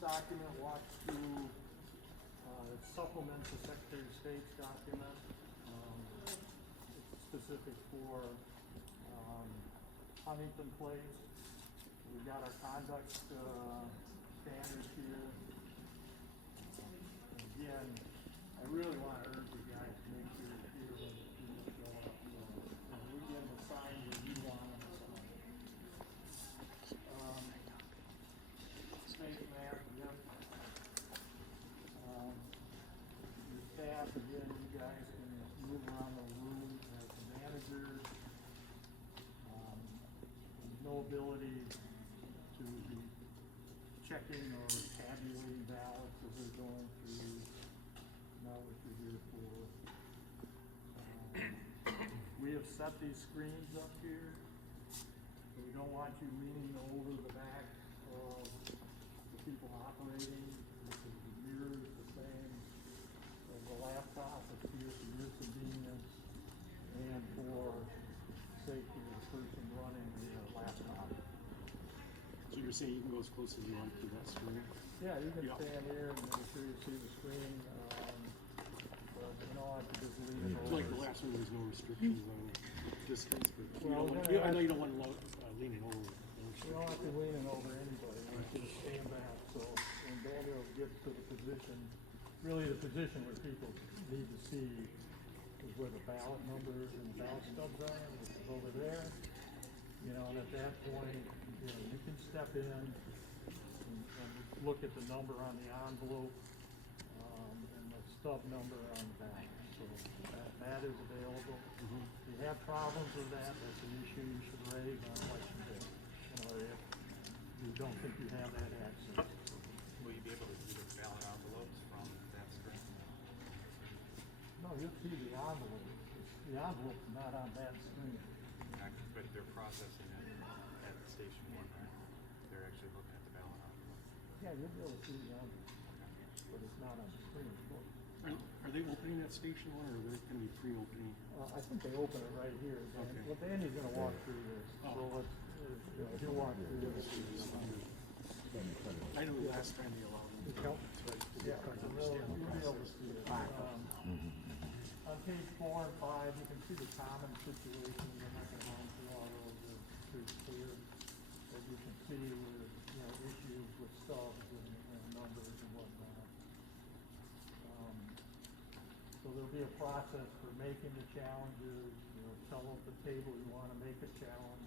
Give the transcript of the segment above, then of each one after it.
document walks through, it supplements the Secretary of State's document. It's specific for Huntington Place. We've got our conduct standards here. Again, I really want to urge you guys to make sure you're here when the people show up. And we get them assigned where you want them assigned. Space map, yep. Your staff, again, you guys can move around the room as the managers. There's no ability to be checking or tabulating ballots as they're going through. Not what you're here for. We have set these screens up here. So we don't want you leaning over the back of the people operating. Because the mirror is the same as the laptop. It's here for your convenience and for safety of the person running the laptop. So you're saying you can go as close as you want to that screen? Yeah, you can stand here and make sure you see the screen. But you know, I could just lean it over. Like the last one, there's no restrictions on distance, but Well, I know you don't want leaning over. You don't have to lean over anybody. You can stand back. So when Daniel gets to the position, really the position where people need to see is where the ballot numbers and the ballot stubs are, which is over there. You know, and at that point, you know, you can step in and look at the number on the envelope and the stub number on the back. So that is available. If you have problems with that, that's an issue you should raise on election day. You know, if you don't think you have that access. Will you be able to see the ballot envelopes from that screen? No, you'll see the envelope. The envelope's not on that screen. But they're processing it at station one, right? They're actually looking at the ballot envelope. Yeah, you'll be able to see the envelope, but it's not on the screen. Are they opening that station one, or are they going to be pre-opening? I think they open it right here. Dan. Okay. Well, Danny's gonna walk through this, so let's, he'll walk through this. I know last time they allowed them. Yeah, you'll be able to see it. On page 4 and 5, you can see the common situations. I'm not gonna run through all those, they're pretty clear. As you can see, with, you know, issues with stubs and numbers and whatnot. So there'll be a process for making the challenges. You know, tell them the table you want to make a challenge.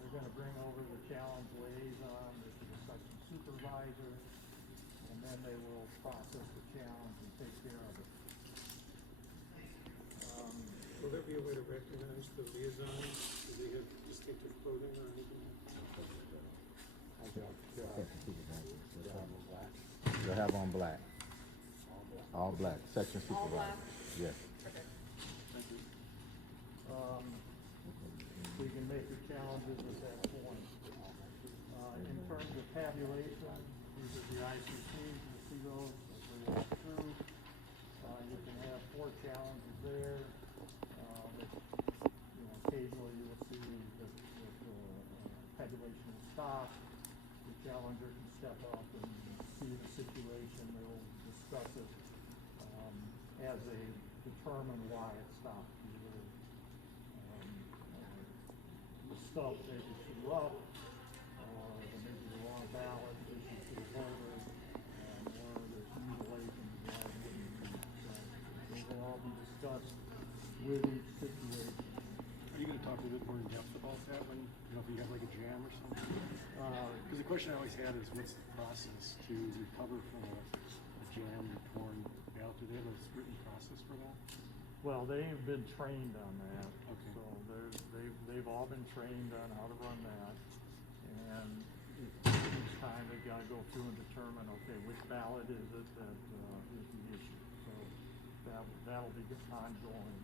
They're going to bring over the challenge liaison, which is a section supervisor, and then they will process the challenge and take care of it. Will there be a way to recognize the liaison? Do they have distinctive clothing or anything? You'll have on black. All black. Section All supervisor. black? Yes. Okay. So you can make your challenges at that point. In terms of tabulation, these are the ICCs, you'll see those as we walk through. You can have 4 challenges there. You know, occasionally you will see the tabulation will stop. The challenger can step up and see the situation. They'll discuss it as they determine why it stopped. Either the stub maybe too rough, or maybe the wrong ballot, issue to the voter, or there's mutilation involved. Those will all be discussed with each situation. Are you going to talk a little bit more in depth about that when, you know, if you have like a jam or something? Because the question I always had is, what's the process to recover from a jam or torn ballot? Do they have a written process for that? Well, they've been trained on that. Okay. So they've all been trained on how to run that. And each time they've got to go through and determine, okay, which ballot is it that is the issue. So that'll be ongoing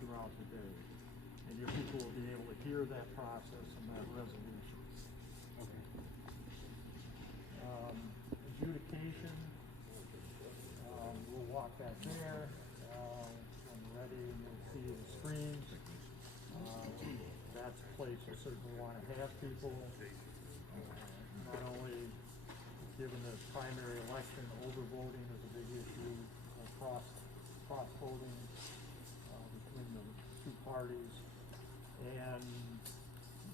throughout the day. And your people will be able to hear that process and that resolution. Okay. Adjudication, we'll walk back there. When we're ready, you'll see the screens. That's a place we certainly want to have people. Not only given the primary election, overvoting is a big issue, cross-voting between the two parties. And,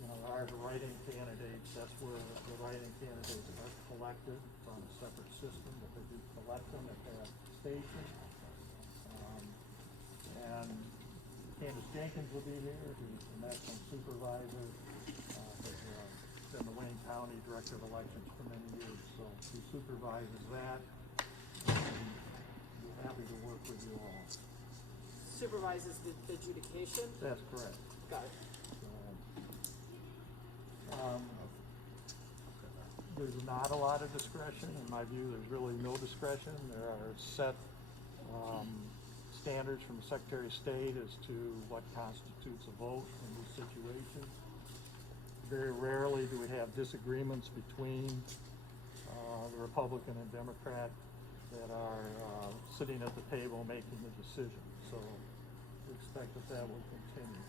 you know, our write-in candidates, that's where the write-in candidates are collected from a separate system, but they do collect them at that station. And Candace Jenkins will be here, who's the national supervisor, has been the Wayne County Director of Elections for many years, so she supervises that. And we're happy to work with you all. Supervises the adjudication? That's correct. Got it. There's not a lot of discretion. In my view, there's really no discretion. There are set standards from the Secretary of State as to what constitutes a vote in these situations. Very rarely do we have disagreements between the Republican and Democrat that are sitting at the table making the decision. So we expect that will continue.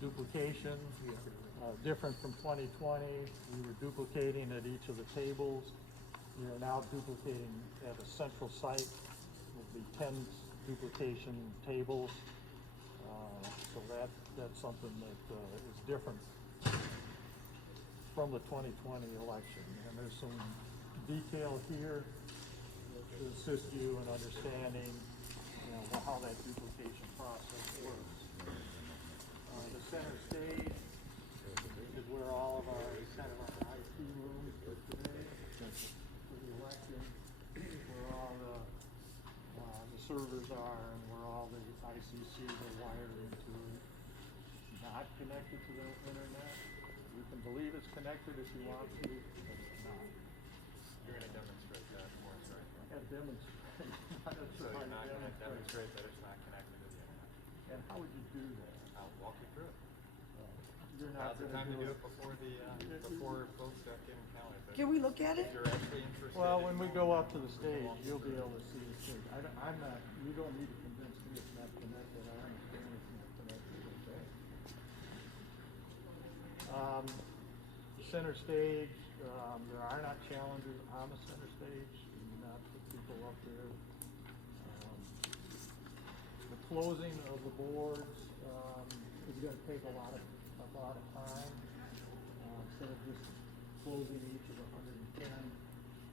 Duplication, different from 2020. We were duplicating at each of the tables. We are now duplicating at a central site. Will be 10 duplication tables. So that's something that is different from the 2020 election. And there's some detail here to assist you in understanding, you know, how that duplication process works. The center stage is where all of our kind of our IT rooms are today for the election, where all the servers are and where all the ICCs are wired into. Not connected to the internet. You can believe it's connected if you want to, but it's not. You're going to demonstrate that for us, right? Have demonstrate. So you're not going to demonstrate that it's not connected to the internet. And how would you do that? I'll walk you through it. You're Now's not the going time to do it before before folks start getting counted. But Can we look at it? if you're actually interested. Well, when in we knowing go up to the we're stage, going you'll be through able to see the stage. I'm not, you don't need to convince me it's not connected. I understand it's not connected, okay? The center stage, there are not challenges on the center stage. You do not put people up there. The closing of the boards is going to take a lot of time. Instead of just closing each of the 110,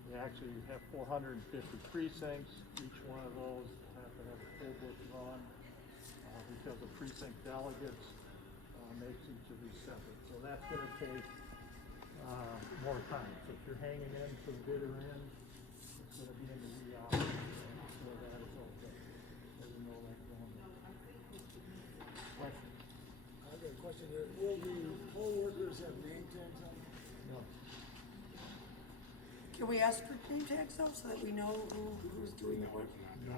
we actually have 450 precincts. Each one of those have to have a full book run because the precinct delegates makes each of these separate. So that's going to take more time. So if you're hanging in for the bitter end, it's going to be in the wee hours before that is okay. So you know that's going on. Question? I've got a question here. Will the poll workers have name tags on them? No. Can we ask for name tags though, so that we know who's doing the work? No.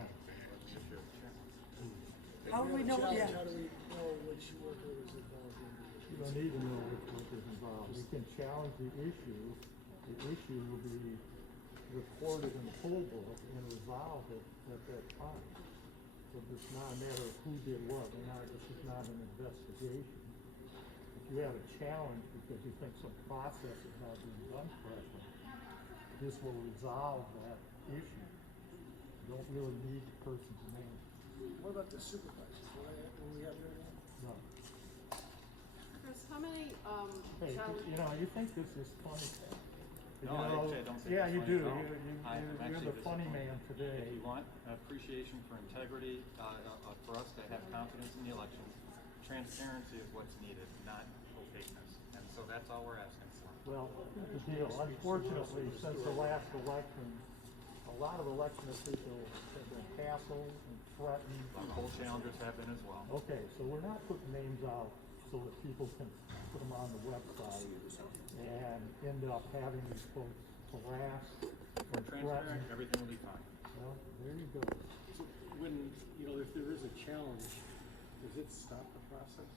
How do we know? Challenge, Yeah. how do we know which worker is involved in it? You don't need to know which work is involved. We can challenge the issue. The issue will be recorded in the poll book and resolved at that time. So it's not a matter of who did what. This is not an investigation. If you have a challenge because you think some process is not being done correctly, this will resolve that issue. You don't really need the person's name. What about the supervisors? Will we have their name? No. Chris, how many Hey, you know, you think this is funny. No, actually, I don't think yeah, it's you funny do. at all. You're Actually, the this is funny funny. man today. If you want appreciation for integrity, for us to have confidence in the election, transparency is what's needed, not opaqueness. And so that's all we're asking for. Well, here's the deal. Unfortunately, since the last election, a lot of election officials have been hassled and threatened. Poll challengers have been as well. Okay, so we're not putting names out so that people can put them on the website and end up having these folks harassed or Transparent, threatened. everything will be fine. Well, there you go. So when, you know, if there is a challenge, does it stop the process?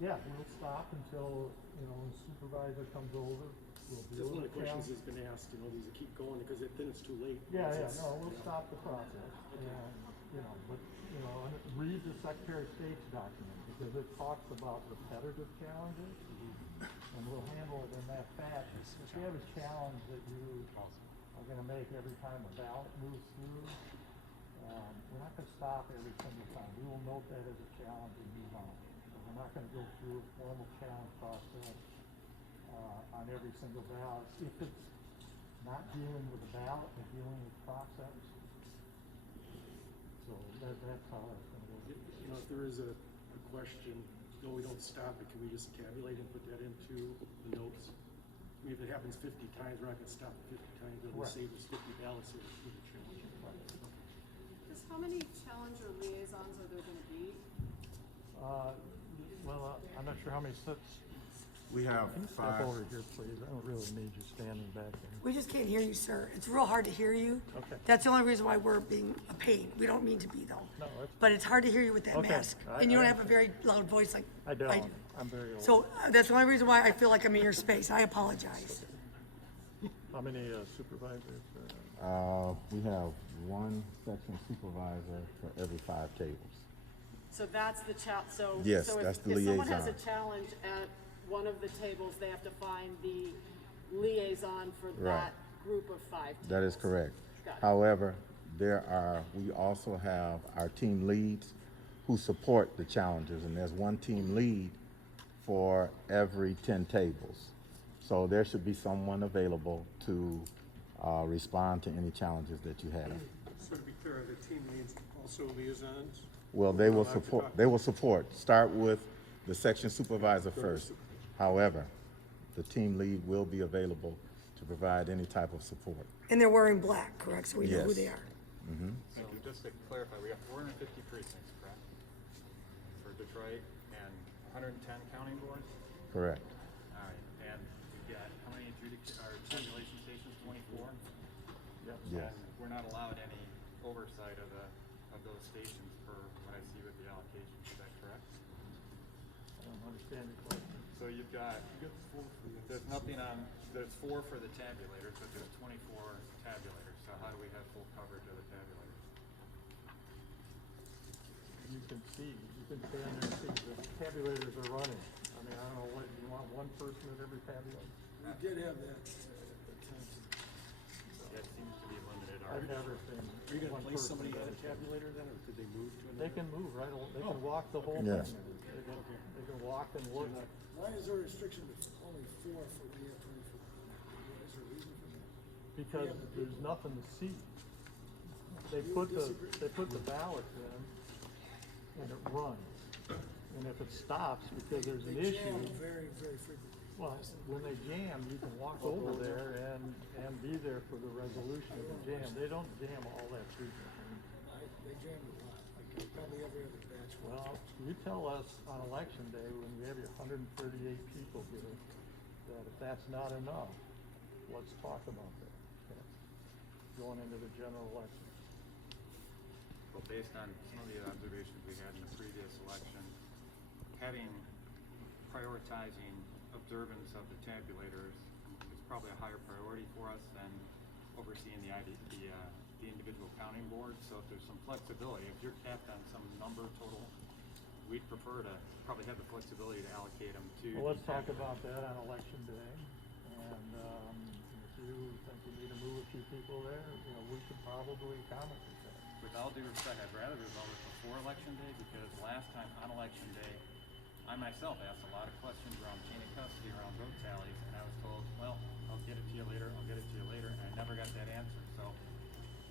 Yeah, we'll stop until, you know, the supervisor comes over. We'll Because deal one of with the questions challenge. has been asked, you know, does it keep going, because then it's too late. Yeah, Once it's, no, we'll you know, stop the process. And and read the Secretary of State's document, because it talks about repetitive challenges, and we'll handle it in that fashion. If you have a challenge that you are gonna make every time a ballot moves through, we're not gonna stop every single time. We will note that as a challenge and move on. So we're not gonna go through a formal challenge process, on every single ballot. If it's not dealing with a ballot, but dealing with process. So that's how it's gonna go. You know, if there is a question, though we don't stop it, can we just tabulate and put that into the notes? I mean, if it happens 50 times, we're not gonna stop it 50 times, but we'll Right. save us 50 ballots here with the challenge. Just how many challenger liaisons are there gonna be? I'm not sure how many sits. We have Can you step 5. over here, please? I don't really need you standing back there. We just can't hear you, sir. It's real hard to hear you. Okay. That's the only reason why we're being a pain. We don't mean to be, though. No, it's, But it's hard to hear you with that Okay. mask. I- And you don't I have a very loud voice like I don't. do. I'm very old. So that's the only reason why I feel like I'm in your space. I apologize. How many supervisors? We have 1 section supervisor for every 5 tables. So that's the so. Yes, so that's the if someone has a liaison. challenge at one of the tables, they have to find the liaison for Right. that group of 5 tables. That is correct. Got it. However, we also have our team leads who support the challengers, and there's 1 team lead for every 10 tables. So there should be someone available to respond to any challenges that you have. So to be clear, are the team leads also liaisons? Well, they will Allowed to support, talk. they will support, start with the section supervisor first. However, the team lead will be available to provide any type of support. And they're wearing black, correct? So we know who Yes. they are. So just to clarify, we got 450 precincts, correct? For Detroit and 110 counting boards? Correct. All right, and we've got how many tabulation stations? 24? Yep. Yes. And we're not allowed any oversight of those stations per what I see with the allocations, is that correct? I don't understand your question. So you've got, there's nothing on, there's 4 for the tabulators, but there's 24 tabulators, so how do we have full coverage of the tabulators? You can stand there and see the tabulators are running. I mean, I don't know what, you want 1 person at every tabulator? We did have that, attempt. That seems to be limited I've already. never seen. Are you gonna 1 place person somebody at a every tabulator then, or could they move to another? They can move right, they can walk the whole thing. Yes. They can walk and look. Why is there a restriction to only 4 for when you have 24? Is there a reason for that? Because there's nothing to see. They put the ballots in and it runs. And if it stops because there's an They issue, jam very, very frequently. well, when they jam, you can walk over there and be there for the resolution of the jam. They don't jam all that frequently. They jammed a lot, like probably every other batch. Well, you tell us on election day when you have your 138 people here, that if that's not enough, let's talk about that. Okay? Going into the general election. Well, based on some of the observations we had in the previous election, prioritizing observance of the tabulators is probably a higher priority for us than overseeing the individual counting boards. So if there's some flexibility, if you're capped on some number total, we'd prefer to probably have the flexibility to allocate them to. Well, let's talk about that on election day. And if you think you need to move a few people there, we should probably accommodate that. With all due respect, I'd rather resolve it before election day, because last time on election day, I myself asked a lot of questions around chain of custody, around vote tallies, and I was told, well, I'll get it to you later, and I never got that answer. So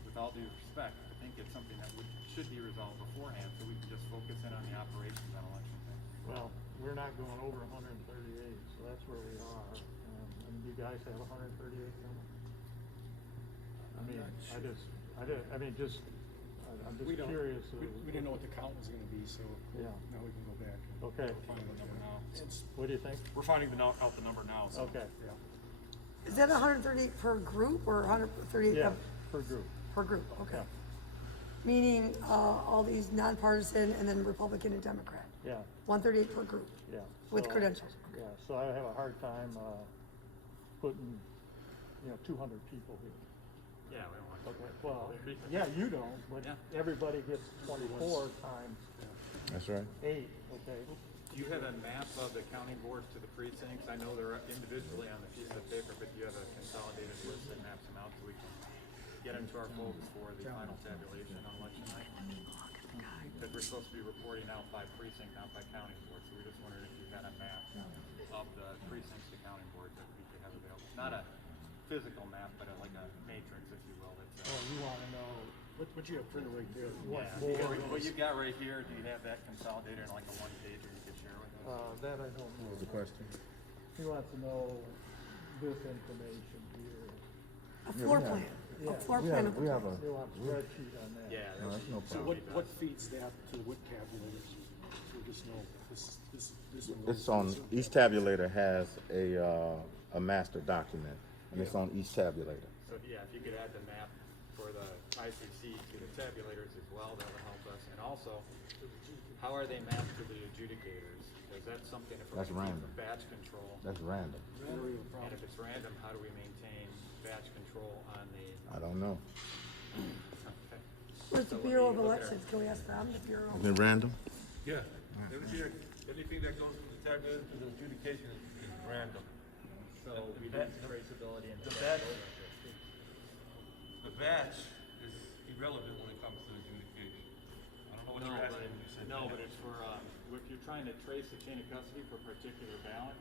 with all due respect, I think it's something that should be resolved beforehand, so we can just focus in on the operations on election day. Well, we're not going over 138, so that's where we are. And you guys have 138 coming? I mean, I'm just We don't, curious. we didn't know what the count was gonna be, so Yeah. now we can go back. Okay, what do you think? We're finding out the number now, so. Okay, Is that 138 per group or 138 yeah, per group. per group? Okay. Yeah. Meaning all these nonpartisan and then Republican and Democrat. Yeah, 138 per group yeah. with So, credentials. Yeah, so I have a hard time putting, 200 people here. Yeah, we don't want to. Okay, well, yeah, you don't, but Yeah. everybody gets 24 times That's right. 8, okay? Do you have a map of the counting boards to the precincts? I know they're individually on the piece of paper, but do you have a consolidated list that maps them out so we can get into our folks for the final tabulation on election night? Because we're supposed to be reporting out by precinct, not by counting board, so we're just wondering if you had a map of the precincts to counting boards that we could have available. Not a physical map, but like a matrix, if you will, that's, Oh, you wanna know What you have printed right there? what yeah, board? what you got right here, do you have that consolidated in like a one pager you could share with us? That I don't know. What was the question? He wants to know this information here. A floor we have- plan, a yeah, floor We plan have, of the we have place. a, You want a spreadsheet on that? Yeah, no, that's no So problem. what feeds that to what tabulators? So we just know this one It's goes on, to this one. each tabulator has a master document, and it's on each tabulator. So yeah, if you could add the map for the ICC to the tabulators as well, that would help us. And also, how are they mapped to the adjudicators? Because that's something if we're That's gonna random. keep batch control. That's random. And if it's random, how do we maintain batch control on the? I don't know. Okay. Where's the So what Bureau do of you look at? Elections? Can we ask them, the Bureau? Is it random? Yeah, anything that goes from the tabulator to the adjudication is random. So we do traceability and. the batch- The batch is irrelevant when it comes to adjudication. I don't know what No, you're but, asking when you said no, that. but it's for, if you're trying to trace the chain of custody for a particular ballot,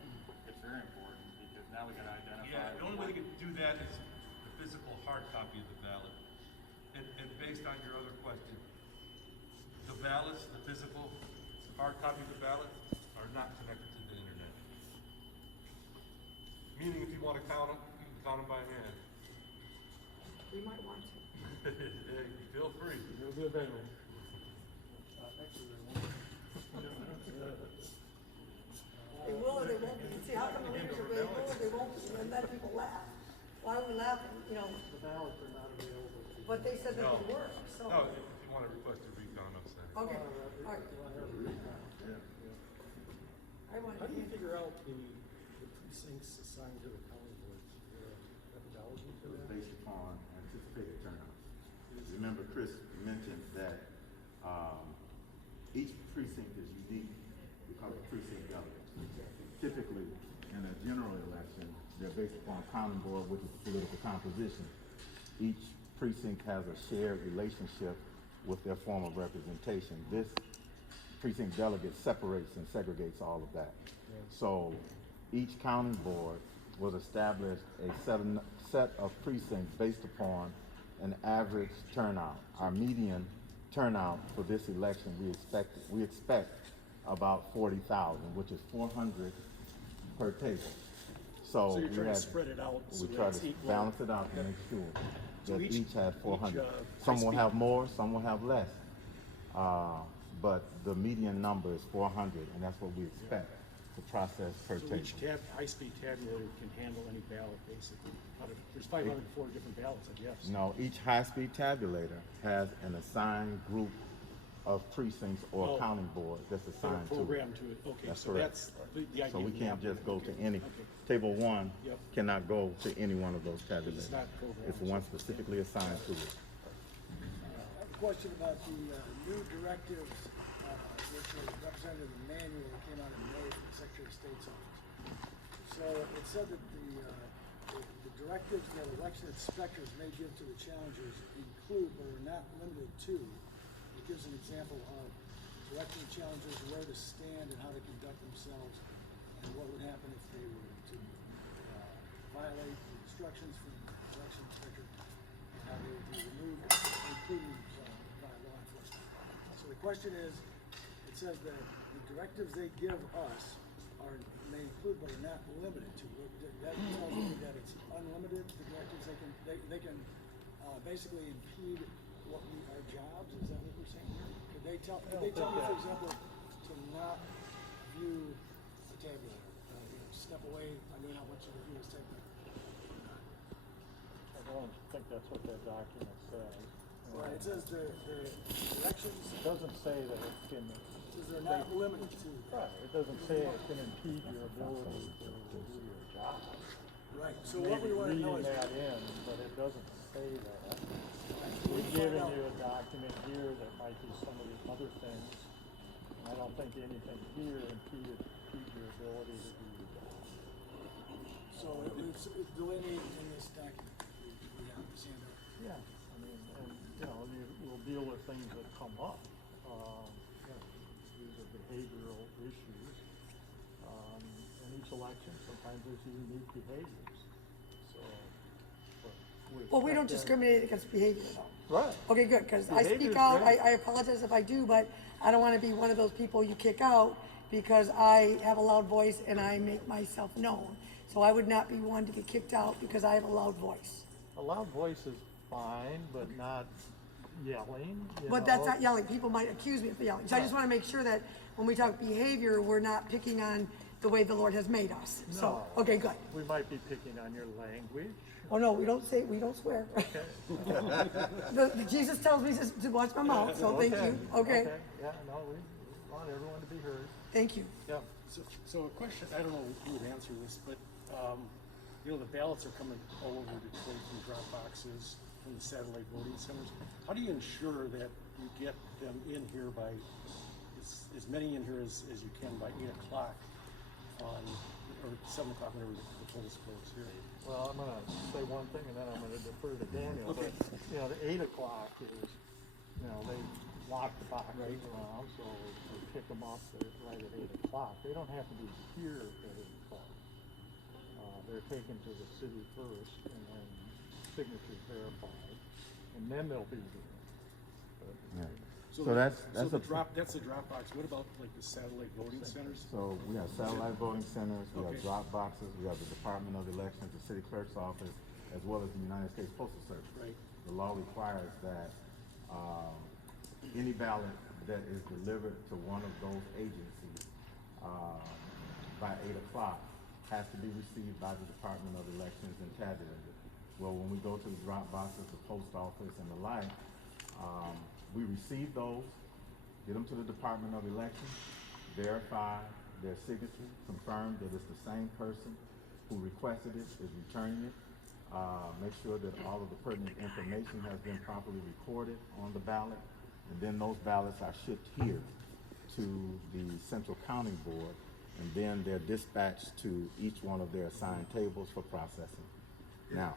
it's very important because now we gotta identify. Yeah, the only way they can do that is the physical hard copy of the ballot. And based on your other question, the ballots, the physical hard copy of the ballot are not connected to the internet. Meaning if you wanna count them, you can count them by hand. We might want to. Yeah, feel free. You'll be available. They will or they won't be. See, how come the leaders are available or they won't be? And then people laugh. Why are we laughing, you know? The ballots are not available. But they said that No. they were, so. No, if you wanna request a recount, I'm sorry. Okay, all right. I want How to. do you figure out the precincts assigned to the county boards? Is there a methodology for that? Based upon anticipated turnout. Remember, Chris mentioned that each precinct is unique because of precinct delegates. Typically, in a general election, they're based upon common board, which is political composition. Each precinct has a shared relationship with their form of representation. This precinct delegate separates and segregates all of that. So each county board was established a set of precincts based upon an average turnout. Our median turnout for this election, we expect about 40,000, which is 400 per table. So you're we trying to had- spread it out so we that try it's to equal. balance it out to make sure So that each had 400. each, Some will high-speed- have more, some will have less. But the median number is 400, and that's what we expect to process per So table. each high-speed tabulator can handle any ballot, basically. There's 504 different ballots, I guess. No, each high-speed tabulator has an assigned group of precincts or Oh. counting board that's They're assigned to it. programmed to it, okay, That's so correct. that's the idea. So we of the can't map. just go to Okay, any, okay. table one Yep. cannot go to any one of those tabulators. not programmed. It's one specifically assigned to it. I have a question about the new directives, which were represented in the manual that came out in May from the Secretary of State's office. So it said that the directives that election inspectors may give to the challengers include but are not limited to. It gives an example of directing challengers where to stand and how to conduct themselves and what would happen if they were to violate the instructions from the election inspector and how they would be removed, including by law enforcement. So the question is, it says that the directives they give us may include but are not limited to. That tells me that it's unlimited, the directives they can basically impede our jobs, is that what we're saying here? Could they tell me, for example, to not view a tabulator, step away, I do not want you to view this tabulator? I don't think that's what that document says. Well, it says the directions, It doesn't say that it can, says they're not limited to. right, it doesn't say it can impede your ability to do your job. Right, so what we wanna know is. Reading that in, but it doesn't say that. We We're find giving out. you a document here that might be some of the other things. And I don't think anything here impeded your ability to do your job. So it's delineated in this document, we have this handout. Yeah, I mean, and, you'll deal with things that come up. These are behavioral issues. In each election, sometimes there's unique behaviors, so. but Well, we don't expect discriminate against behavior though. Right. Okay, good, because I Behavior's speak out, great. I apologize if I do, but I don't wanna be one of those people you kick out because I have a loud voice and I make myself known. So I would not be one to be kicked out because I have a loud voice. A loud voice is fine, but not yelling, But that's not yelling, people might accuse me of yelling. So I just wanna make sure that when we talk behavior, we're not picking on the way the Lord has made us. So, No. okay, good. We might be picking on your language. Oh, no, we don't swear. Jesus tells me to watch my mouth, so thank you. Okay, Yeah, no, we want everyone to be heard. thank you. Yeah. So a question, I don't know who would answer this, but, the ballots are coming all over Detroit from drop boxes, from the satellite voting centers. How do you ensure that you get them in here by, as many in here as you can by 8 o'clock on, or 7 o'clock, whenever the polls close here? Well, I'm gonna say one thing and then I'm gonna defer to Daniel, Okay. but, the 8 o'clock is, they lock the boxes around, so they pick them up right at 8 o'clock. They don't have to be here at 8 o'clock. They're taken to the city first and then signatures verified, and then they'll be here. But, So that's the a- that's the drop box. What about like the satellite voting centers? So we have satellite voting centers, we have Okay. drop boxes, we have the Department of Elections, the city clerk's office, as well as the United States Postal Service. Right. The law requires that any ballot that is delivered to one of those agencies by 8 o'clock has to be received by the Department of Elections and tabulated. Well, when we go to the drop boxes, the post office and the like, we receive those, get them to the Department of Elections, verify their signature, confirm that it's the same person who requested it, is returning it, make sure that all of the pertinent information has been properly recorded on the ballot, and then those ballots are shipped here to the Central Counting Board, and then they're dispatched to each one of their assigned tables for processing. Now,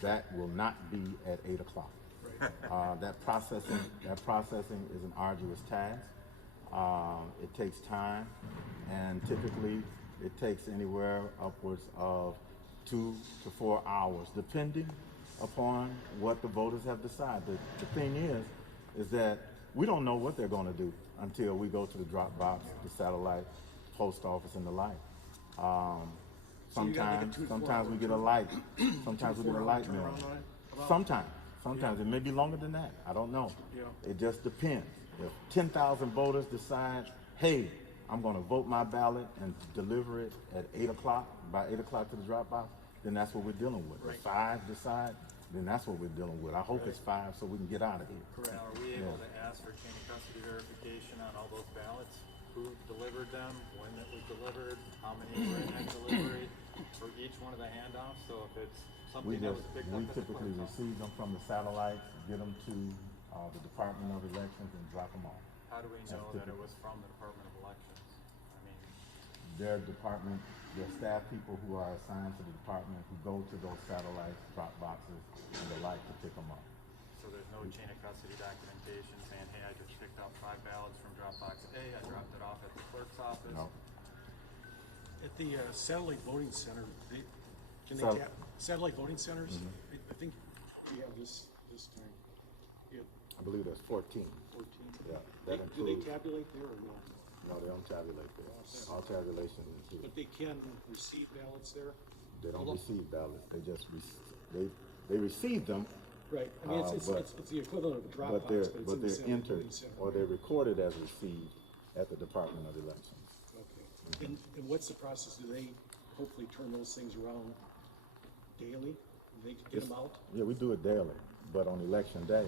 that will not be at 8 o'clock. That processing is an arduous task. It takes time, and typically it takes anywhere upwards of 2 to 4 hours, depending upon what the voters have decided. The thing is that we don't know what they're going to do until we go to the drop box, the satellite, post office, and the like. So you got like a 2 to 4 Sometimes we hour get a light. Sometimes we get a 4 hour light mail. turnaround on it? Sometimes it may be longer than that. I don't know. Yeah. It just depends. If 10,000 voters decide, hey, I'm going to vote my ballot and deliver it at 8 o'clock, by 8 o'clock to the drop box, then that's what we're dealing with. If 5 decide, then that's what we're dealing with. I hope it's 5 so we can get out of here. Now, are we able to ask for chain of custody verification on all those ballots? Who delivered them, when it was delivered, how many were in that delivery, for each one of the handoffs? So if it's something that was picked up We at the typically clerk's office, receive them from the satellites, get them to the Department of Elections, and drop them off. how do we That's know that it typical. was from the Department of Elections? I mean, Their department, their staff people who are assigned to the department who go to those satellites, drop boxes, and the like to pick them up. so there's no chain of custody documentation saying, hey, I just picked up 5 ballots from drop box A, I dropped it off at the clerk's office? No. At the satellite voting center, So- satellite voting centers, I think we have this time. Yeah, I believe there's 14. 14. Yeah, They- that do they includes, tabulate there or no? no, they don't tabulate there. All tabulation is here. But they can receive ballots there? They don't Although- receive ballots, they just, they receive them, Right, I mean, it's but- the equivalent of a drop but box, they're, but it's in but the they're satellite entered, voting center. or they're recorded as received at the Department of Elections. Okay, and what's the process? Do they hopefully turn those things around daily? Do they get them out? Yeah, we do it daily, but on election day,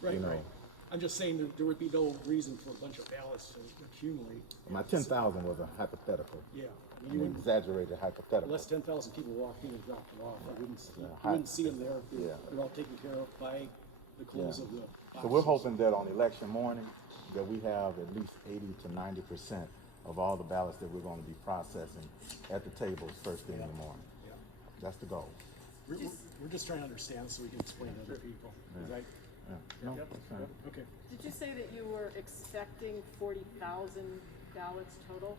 Right, you know, right. I'm just saying that there would be no reason for a bunch of ballots to accumulate. My 10,000 was a hypothetical, Yeah, I mean, an you wouldn't, exaggerated hypothetical. unless 10,000 people walked in and dropped them off, I wouldn't, Yeah, you wouldn't see them there. yeah. They're all taken care of by the close Yeah. of the So we're boxes. hoping that on election morning, that we have at least 80 to 90% of all the ballots that we're going to be processing at the tables first thing in the morning. Yeah. That's the goal. We're just trying to understand so we can explain to other people, right? Yeah. No, that's fine. Okay. Did you say that you were expecting 40,000 ballots total?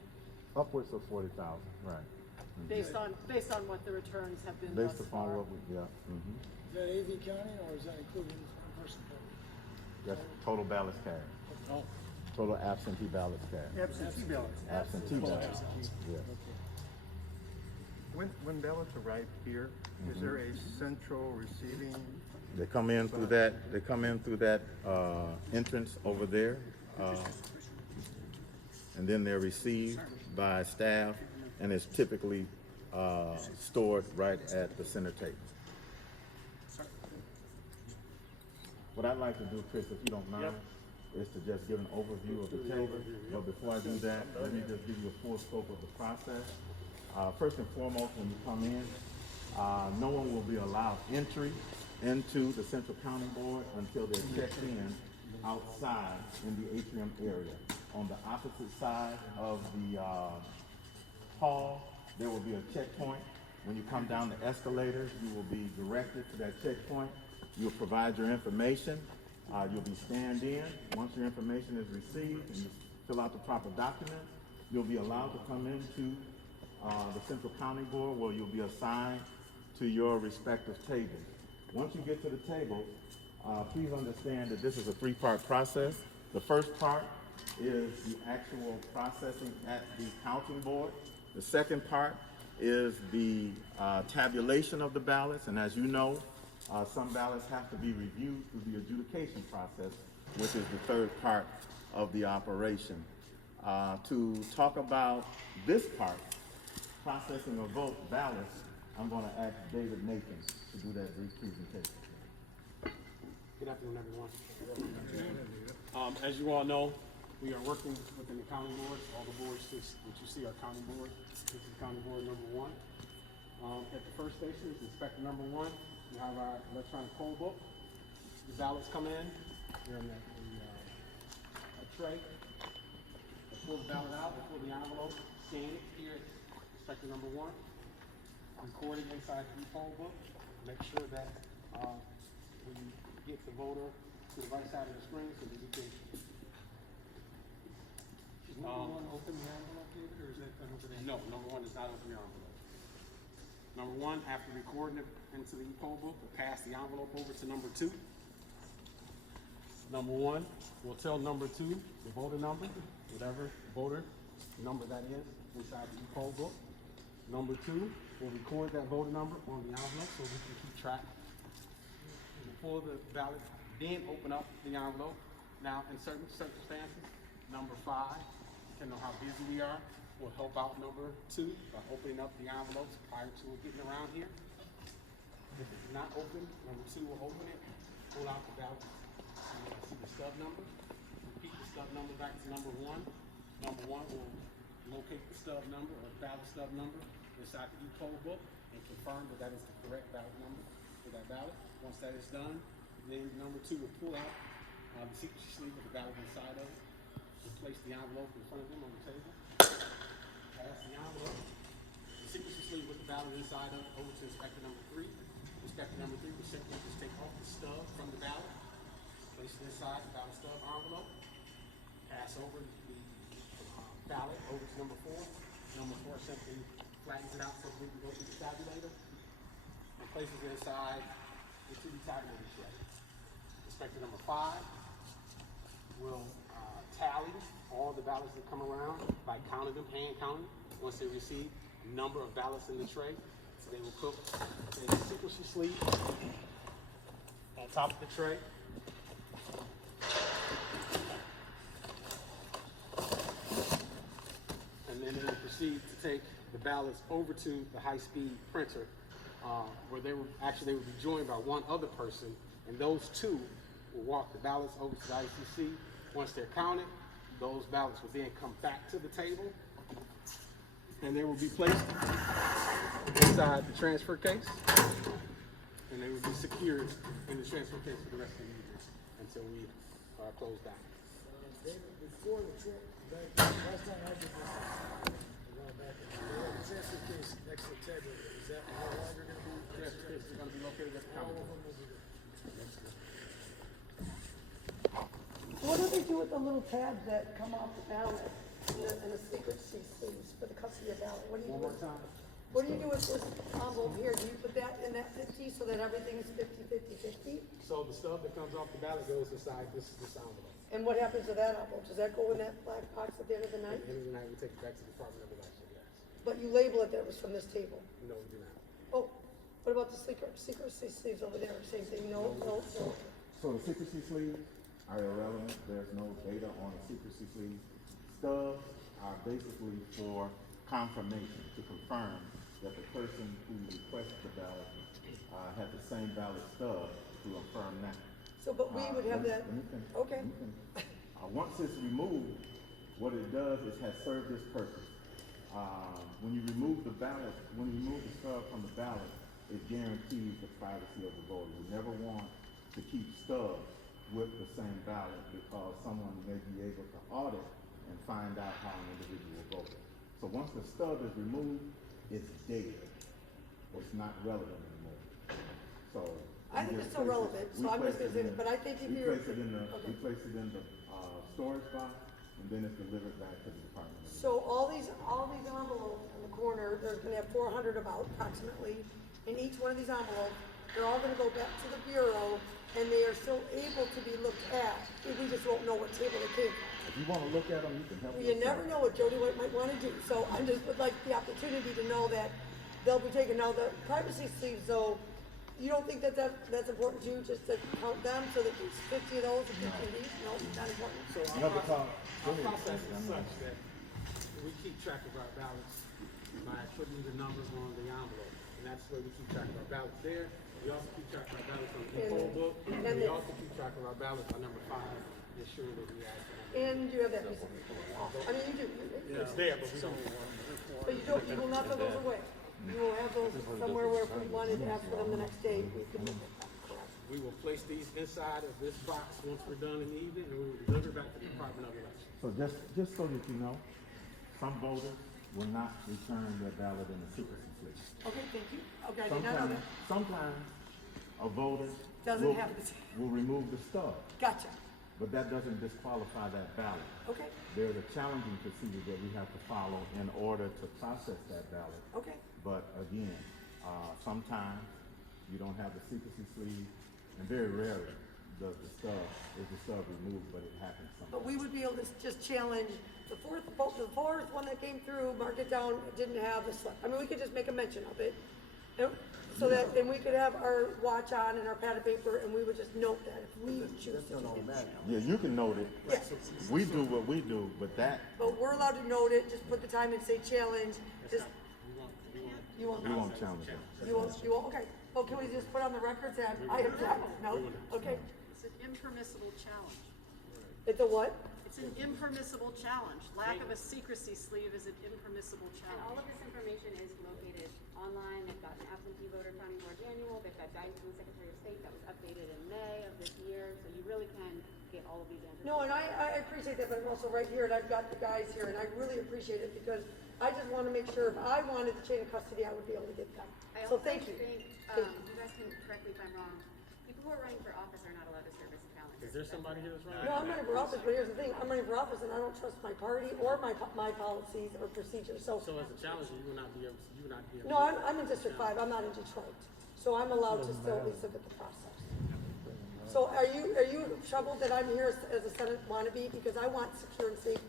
Upwards of 40,000, right. Based on what the returns have been Based thus upon far? what we, yeah. Is that AV county or is that including in-person voting? That's total ballots cast. Oh, Total absentee ballots cast. Absentee ballots. Absentee ballots, absentee. yes. When ballots arrive here, is there a central receiving? They come in through that, entrance over there, and then they're received by staff, and it's typically, stored right at the center table. What I'd like to do, Chris, if you don't mind, is to just give an overview of the table. But before I do that, let me just give you a full scope of the process. First and foremost, when you come in, no one will be allowed entry into the Central County Board until they're checked in outside in the atrium area. On the opposite side of the hall, there will be a checkpoint. When you come down the escalators, you will be directed to that checkpoint. You'll provide your information. You'll be scanned in. Once your information is received and you fill out the proper documents, you'll be allowed to come into the Central County Board where you'll be assigned to your respective tables. Once you get to the table, please understand that this is a three-part process. The first part is the actual processing at the counting board. The second part is the tabulation of the ballots, and as you know, some ballots have to be reviewed through the adjudication process, which is the third part of the operation. To talk about this part, processing of vote ballots, I'm going to ask David Nathan to do that brief presentation. Good afternoon, everyone. As you all know, we are working within the county board. All the boards that you see are county board. This is county board number 1. At the first station is inspector number 1. We have our electronic poll book. The ballots come in. They're in a tray. They pull the ballot out. They pull the envelope. Scan it here at inspector number 1. Record it inside the poll book. Make sure that we get the voter to the right side of the screen so that we can. Is number 1 open the envelope, David, or is that an open envelope? No, number 1 is not open the envelope. Number 1, after recording it into the poll book, we'll pass the envelope over to number 2. Number 1 will tell number 2 the voter number, whatever voter number that is inside the poll book. Number 2 will record that voter number on the envelope so we can keep track. We'll pull the ballot, then open up the envelope. Now, in certain circumstances, number 5, depending on how busy we are, will help out number 2 by opening up the envelopes prior to it getting around here. If it's not open, number 2 will open it, pull out the ballot. See the stub number. Repeat the stub number back to number 1. Number 1 will locate the stub number or ballot stub number inside the e-poll book and confirm that that is the correct ballot number for that ballot. Once that is done, then number 2 will pull out the secrecy sleeve with the ballot inside of it. We'll place the envelope in front of them on the table. Pass the envelope, the secrecy sleeve with the ballot inside of it over to inspector number 3. Inspector number 3 will simply just take off the stub from the ballot, place it inside the ballot stub envelope, pass over the ballot over to number 4. Number 4 simply flattens it out so we can go through the tabulator and places it inside into the tabulator tray. Inspector number 5 will tally all the ballots that come around by counting them, hand counting. Once they receive the number of ballots in the tray, they will put a secrecy sleeve on top of the tray. And then they will proceed to take the ballots over to the high-speed printer, where they would be joined by one other person, and those two will walk the ballots over to the ICC. Once they're counted, those ballots will then come back to the table, and they will be placed inside the transfer case, and they will be secured in the transfer case for the rest of the evening until we are closed down. David, before the trip, last time I did this, a while back, the transfer case next to the table, is that no longer gonna be? Transfer case is going to be located at the All counter. of them will be there. What do they do with the little tabs that come off the ballot and the secrecy sleeves for the custody of ballot? What do you do? One more time. What do you do with this envelope here? Do you put that in that 50 so that everything's 50? So the stuff that comes off the ballot goes inside this envelope. And what happens to that envelope? Does that go in that black box at the end of the night? At the end of the night, we take it back to the Department of Election, yes. But you label it that it was from this table. No, we do not. Oh, what about the secrecy sleeves over there? Same thing, no. So the secrecy sleeves are irrelevant. There's no data on the secrecy sleeves. Stubs are basically for confirmation, to confirm that the person who requested the ballot had the same ballot stub to affirm that. So, but we would have that, Let me finish. okay. Let me finish. Once it's removed, what it does is has served its purpose. When you remove the ballot, when you remove the stub from the ballot, it guarantees the privacy of the voter. We never want to keep stubs with the same ballot because someone may be able to audit and find out how an individual voted. So once the stub is removed, it's dead. It's not relevant anymore. So I think it's still relevant, so I'm just gonna say that, but I think if we you're. place it in the Okay. we place it in the storage box, and then it's delivered back to the Department of Election. So all these envelopes in the corner, there's gonna have 400 about approximately, in each one of these envelopes, they're all gonna go back to the Bureau, and they are still able to be looked at. We just won't know what table they came from. If you want to look at them, you can help. Well, you yourself. never know what Jody White might wanna do, so I just would like the opportunity to know that they'll be taken. Now, the privacy sleeves, though, you don't think that that's important too, just to count them, so that there's 50 of those and 50 of these? No, not important. So You have to call. our process is such that we keep track of our ballots by putting the numbers on the envelope. And that's the way we keep track of our ballots there. We also keep track of our ballots on the poll book. And And we the- also keep track of our ballots by number 5, ensuring that we add them. And you have that piece of paper. I mean, you do. It's there, but we don't. But you will not throw those away. You will have those somewhere where if we wanted to ask for them the next day, we could look at them, correct? We will place these inside of this box once we're done in the evening, and we will deliver back to the Department of Election. So just so that you know, some voters will not return their ballot in the secrecy slip. Okay, thank you. Okay, I did not know that. Sometimes a voter Doesn't will, have this. will remove the stub, Gotcha. but that doesn't disqualify that ballot. Okay, There's a challenging procedure that we have to follow in order to process that ballot. okay. But again, sometimes you don't have the secrecy sleeve, and very rarely does the stub removed, but it happens But sometimes. we would be able to just challenge the fourth one that came through, mark it down, it didn't have the slip. I mean, we could just make a mention of it. And so that, then we could have our watch on and our pad of paper, and we would just note that if we choose to do it. Yeah, you can note it. Yes. We do what we do, but that, But we're allowed to note it, just put the time and say challenge, just, you won't. we won't challenge it. You won't, okay. Oh, can we just put on the record that I object? No? Okay. It's an impermissible challenge. It's a what? It's an impermissible challenge. Lack of a secrecy sleeve is an impermissible And all challenge. of this information is located online. They've got an absentee voter county board manual. They've got guidance from the Secretary of State that was updated in May of this year. So you really can get all of these answers. No, and I appreciate that, but I'm also right here, and I've got the guys here, and I really appreciate it, because I just wanna make sure if I wanted the chain of custody, I would be able to get them. I So also thank you. think, Thank you. you guys can correct me if I'm wrong. People who are running for office are not allowed to serve as challengers. Is there somebody here that's running? No, I'm running for office, but here's the thing, I'm running for office, and I don't trust my party or my policies or procedures, so. So as a challenger, you will not be able, you will not be able. No, I'm in District 5, I'm not in Detroit, so I'm allowed to still at least look at the process. So are you troubled that I'm here as a Senate wannabe, because I want secure and safe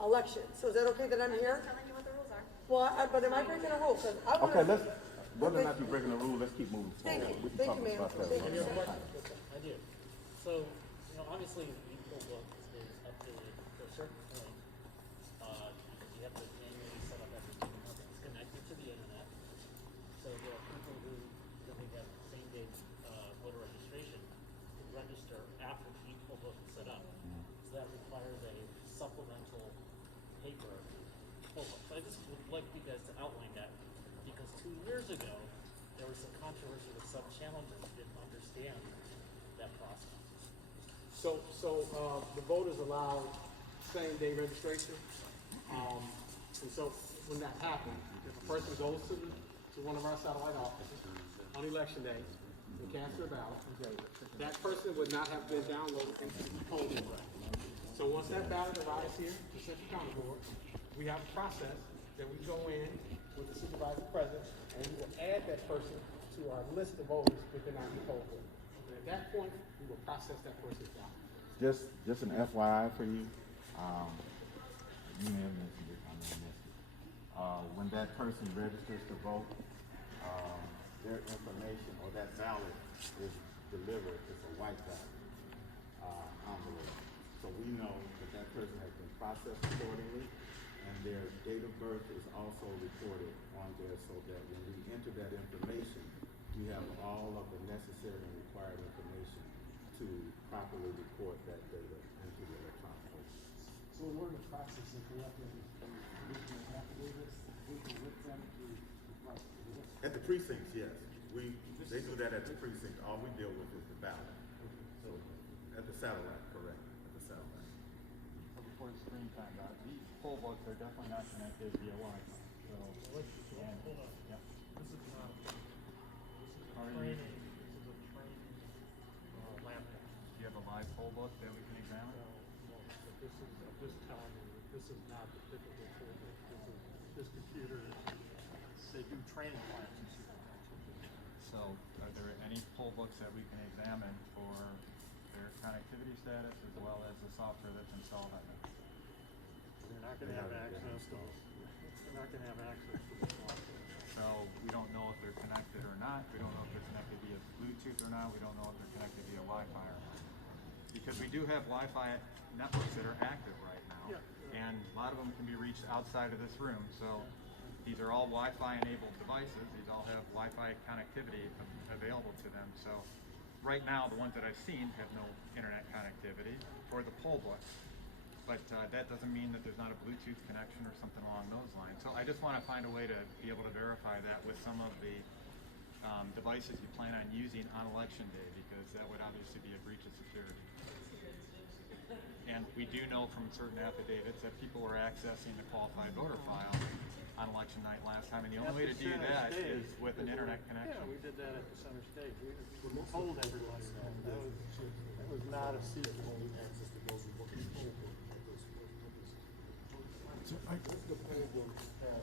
elections, so is that okay that I'm here? I'm telling you what the rules are. Well, but am I breaking a rule? 'Cause I wanna. Okay, whether or not you're breaking the rule, let's keep moving Thank forward. you. We can Thank talk you, ma'am. about that Thank you. another time. I do. So, obviously, the poll book is updated to a certain point, because you have to manually set up everything, nothing's connected to the internet. So there are people who, because they have same-day, voter registration, who register after the I just would like you guys to outline that, because 2 years ago, there was some controversy with some challengers who didn't understand that process. So, the voters allow same-day registration. And so when that happens, if a person goes to one of our satellite offices on election day and casts their ballot, that person would not have been downloaded into the polling place. So once that ballot arrives here to Central County Board, we have a process that we go in with the supervisor present, and we will add that person to our list of voters within our poll book. And at that point, we will process that person's ballot. Just an FYI for you, you may have mentioned it, I may have missed it. When that person registers to vote, their information or that ballot is delivered, it's a white ballot, envelope. So we know that that person has been processed accordingly, and their date of birth is also recorded on there so that when we enter that information, we have all of the necessary and required information to properly record that data into the electronic vote. So in order to process and collect it, additional affidavits, we can with them to process it. At the precincts, yes. They do that at the precinct. All we deal with is the ballot. So at the satellite, correct, at the satellite. So before the screen time, these poll books are definitely not connected via Wi-Fi. So, Hold on. Yep. This is not, this is a Are you- training, this is a training, laptop. Do you have a live poll book that we can examine? No, but this is, I'm just telling you that this is not the typical poll book. This computer, they do training classes. So are there any poll books that we can examine for their connectivity status as well as the software that's installed on them? They're not gonna have access to, they're not gonna have access to the software. So we don't know if they're connected or not. We don't know if they're connected via Bluetooth or not. We don't know if they're connected via Wi-Fi or not. Because we do have Wi-Fi networks that are active right now. Yeah. And a lot of them can be reached outside of this room. So these are all Wi-Fi enabled devices. These all have Wi-Fi connectivity available to them. So right now, the ones that I've seen have no internet connectivity for the poll books. But that doesn't mean that there's not a Bluetooth connection or something along those lines. So I just want to find a way to be able to verify that with some of the devices you plan on using on election day, because that would obviously be a breach of security. And we do know from certain affidavits that people were accessing the qualified voter file on election night last time, and the only way to do that is with an internet connection. Yeah, we did that at the center stage. We told everybody that. That was not a secret. So I guess the poll book have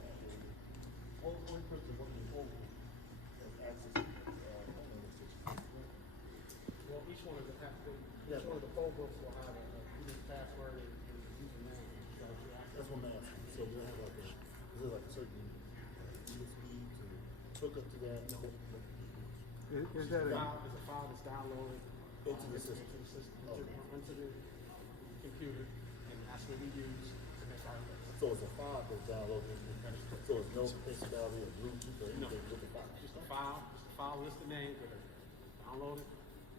only person working poll book has access to well, each one of the each one of the poll books will have a unique password and username. That's what I'm asking. So we'll have like is there like a certain USB to hook up to that? No. Is that It's a file that's downloaded Into the system. Into the computer, and that's what we use to make our list. So it's a file that's downloaded, so it's no functionality or Bluetooth or anything with the file. Just a file list of names that are downloaded.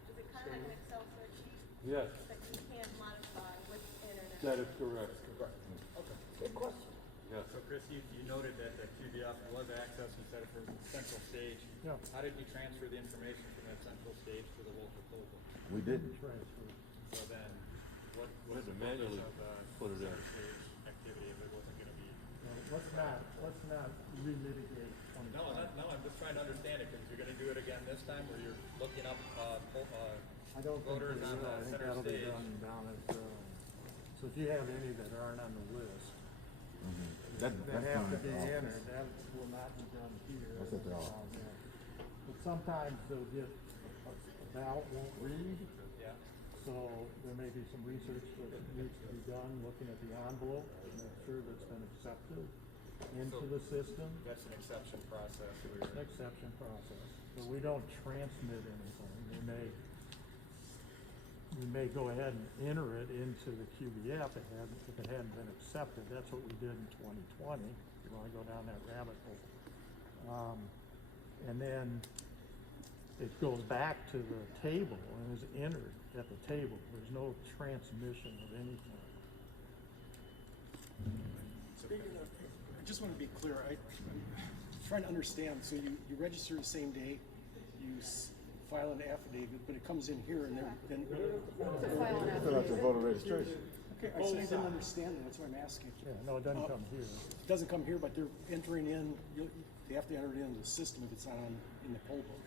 Is it kind of like an Excel spreadsheet Yes, that you can't modify with internet? that is correct. Okay. Good question. Yes. So Chris, you noted that the QBF was accessed, you said it from the central stage. Yeah. How did you transfer the information from that central stage to the local poll book? We didn't. transfer? So then, what We was had the to purpose manually of the put it in. center stage activity if it wasn't gonna be? Let's not relitigate twenty. No, I'm just trying to understand it, because you're gonna do it again this time, where you're looking up, I don't think voters we on will. I the think center that'll be stage. done down at, so if you have any that aren't on the list, that That's have to done be at the entered, office. that will not be done here. That's at the It's office. down there. But sometimes they'll get, a ballot won't read, Yeah. so there may be some research that needs to be done, looking at the envelope, to make sure that's been accepted into the system. That's an exception process. It's an exception process, so we don't transmit anything. We may go ahead and enter it into the QBF if it hadn't been accepted. That's what we did in 2020. You wanna go down that rabbit hole. And then it goes back to the table and is entered at the table. There's no transmission of anything. Speaking of just want to be clear, I'm trying to understand, so you register the same day, you file an affidavit, but it comes in here and then. Fill out your voter registration. Okay, I said I didn't understand that, that's why I'm asking. Yeah, no, it doesn't come here. It doesn't come here, but they're entering in, they have to enter it into the system if it's not in the poll book.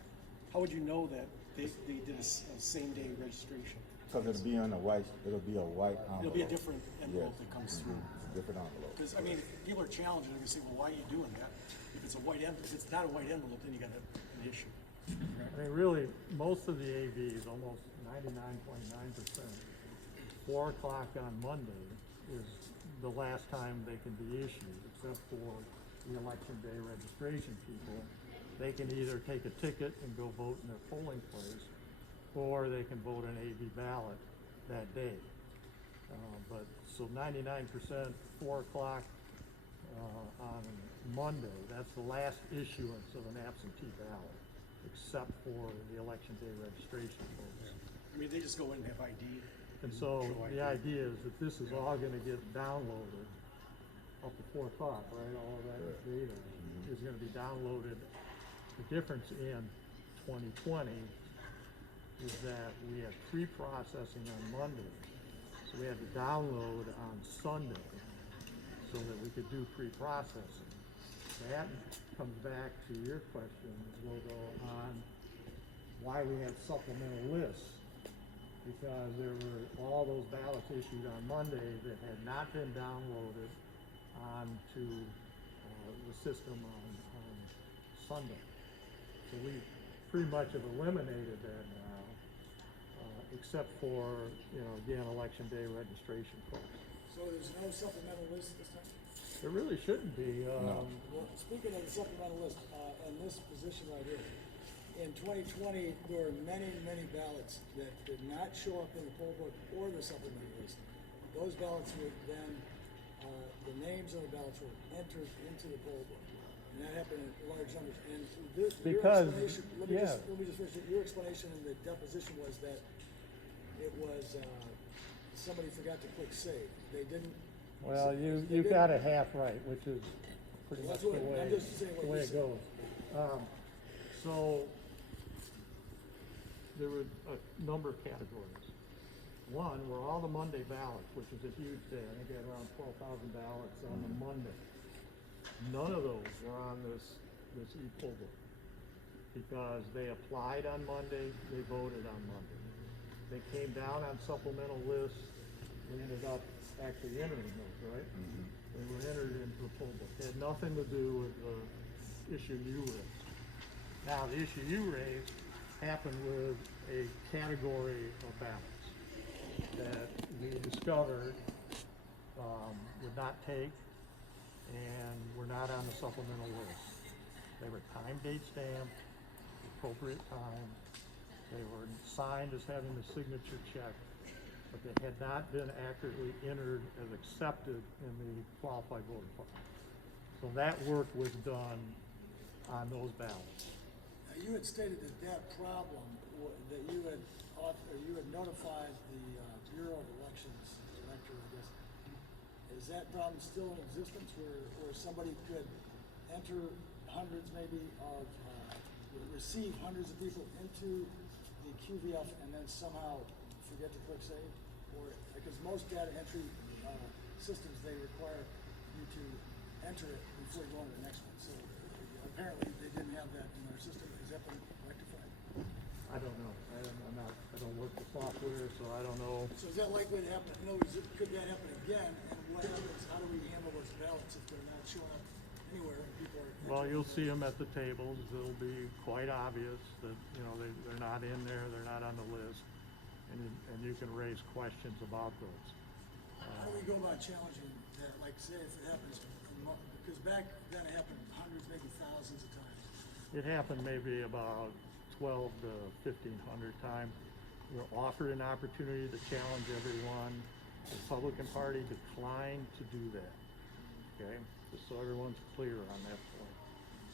How would you know that they did a same day registration? Because it'll be on a white envelope. It'll be a different envelope that comes through. Different envelope. Because, I mean, people are challenging, they're gonna say, well, why are you doing that? If it's not a white envelope, then you got an issue. I mean, really, most of the AVs, almost 99.9%, 4 o'clock on Monday is the last time they can be issued, except for the election day registration people. They can either take a ticket and go vote in their polling place, or they can vote an AV ballot that day. But so 99%, 4 o'clock on Monday, that's the last issuance of an absentee ballot, except for the election day registration folks. I mean, they just go in and have ID. And so the idea is that this is all gonna get downloaded up to 4 o'clock, right? All of that data is gonna be downloaded. The difference in 2020 is that we had pre-processing on Monday. So we had to download on Sunday so that we could do pre-processing. That comes back to your question, Logo, on why we had supplemental lists. Because there were all those ballots issued on Monday that had not been downloaded onto the system on Sunday. So we pretty much have eliminated that now, except for, again, election day registration folks. So there's no supplemental list this time? There really shouldn't be. Well, speaking of the supplemental list, and this position right here, in 2020, there were many, many ballots that did not show up in the poll book or the supplemental list. Those ballots were then, the names of the ballots were entered into the poll book. And that happened in large numbers. And this, Because, your explanation, let me just finish it. Your explanation in the deposition was that it was, somebody forgot to click save. They didn't. Well, you got it half right, which is pretty much the way it goes. So there were a number of categories. One were all the Monday ballots, which is a huge day. I think we had around 12,000 ballots on the Monday. None of those were on this e-poll book because they applied on Monday, they voted on Monday. They came down on supplemental lists, we ended up actually entering those, right? They were entered into the poll book. It had nothing to do with the issue you raised. Now, the issue you raised happened with a category of ballots that we discovered would not take and were not on the supplemental list. They were time date stamped, appropriate time. They were signed as having the signature check, but they had not been accurately entered as accepted in the qualified voter file. So that work was done on those ballots. Now, you had stated that problem, that you had notified the Bureau of Elections director, I guess. Is that problem still in existence where somebody could enter hundreds maybe of, receive hundreds of people into the QVF and then somehow forget to click save? Or, because most data entry systems, they require you to enter it before you go on to the next one. So apparently they didn't have that in our system. Has that been rectified? I don't know. I don't work the software, so I don't know. So is that likely to happen? In other words, could that happen again? And what happens? How do we handle those ballots if they're not showing up anywhere and people are? Well, you'll see them at the tables. It'll be quite obvious that, they're not in there, they're not on the list. And you can raise questions about those. How do we go about challenging that? Like, say if it happens, because back then it happened hundreds, maybe thousands of times. It happened maybe about 12 to 1,500 times. We're offered an opportunity to challenge everyone. The Republican Party declined to do that. Okay, just so everyone's clear on that point.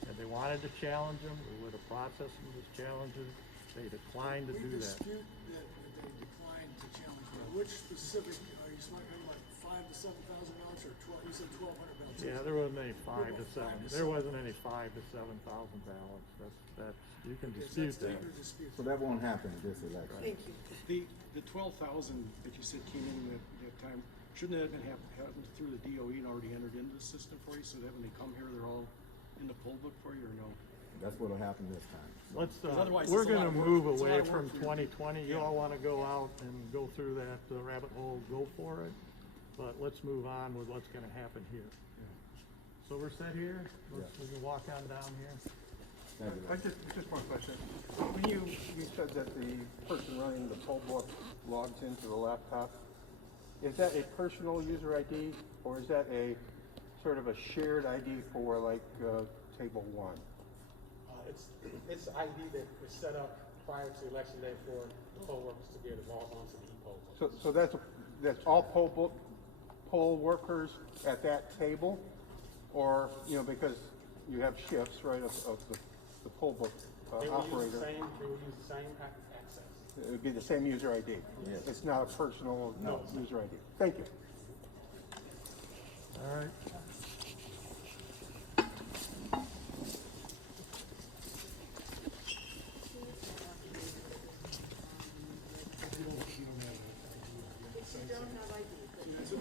And they wanted to challenge them. We would have processed them as challenges. They declined to do that. We dispute that they declined to challenge them. Which specific, are you talking about 5 to 7,000 ballots, or 12, you said 1,200 ballots? Yeah, there wasn't any 5 to 7, 5 to there 7. wasn't any 5 to 7,000 ballots, that's, you can Okay, so dispute that's that. under dispute. So that won't happen in this election. Thank you. The 12,000 that you said came in that time, shouldn't that have been happened through the DOE and already entered into the system for you, so that when they come here, they're all in the poll book for you, or no? That's what'll happen this time. Let's, 'Cause otherwise we're it's a lot gonna of work. move It's a lot away of from work for you. 2020, you all wanna go out and go through that rabbit hole, go for it, but let's move on with what's gonna happen here. So we're set here, we can walk on down here. Just one question. When you said that the person running the poll book logs into the laptop, is that a personal user ID or is that a sort of a shared ID for like table 1? It's ID that was set up prior to election day for the poll workers to be able to log on to the e-poll book. So that's all poll workers at that table, or because you have shifts, right, of the poll book They will use operator. the same access. It would be the same user ID. Yes. It's not a personal user ID. Thank you. All right. People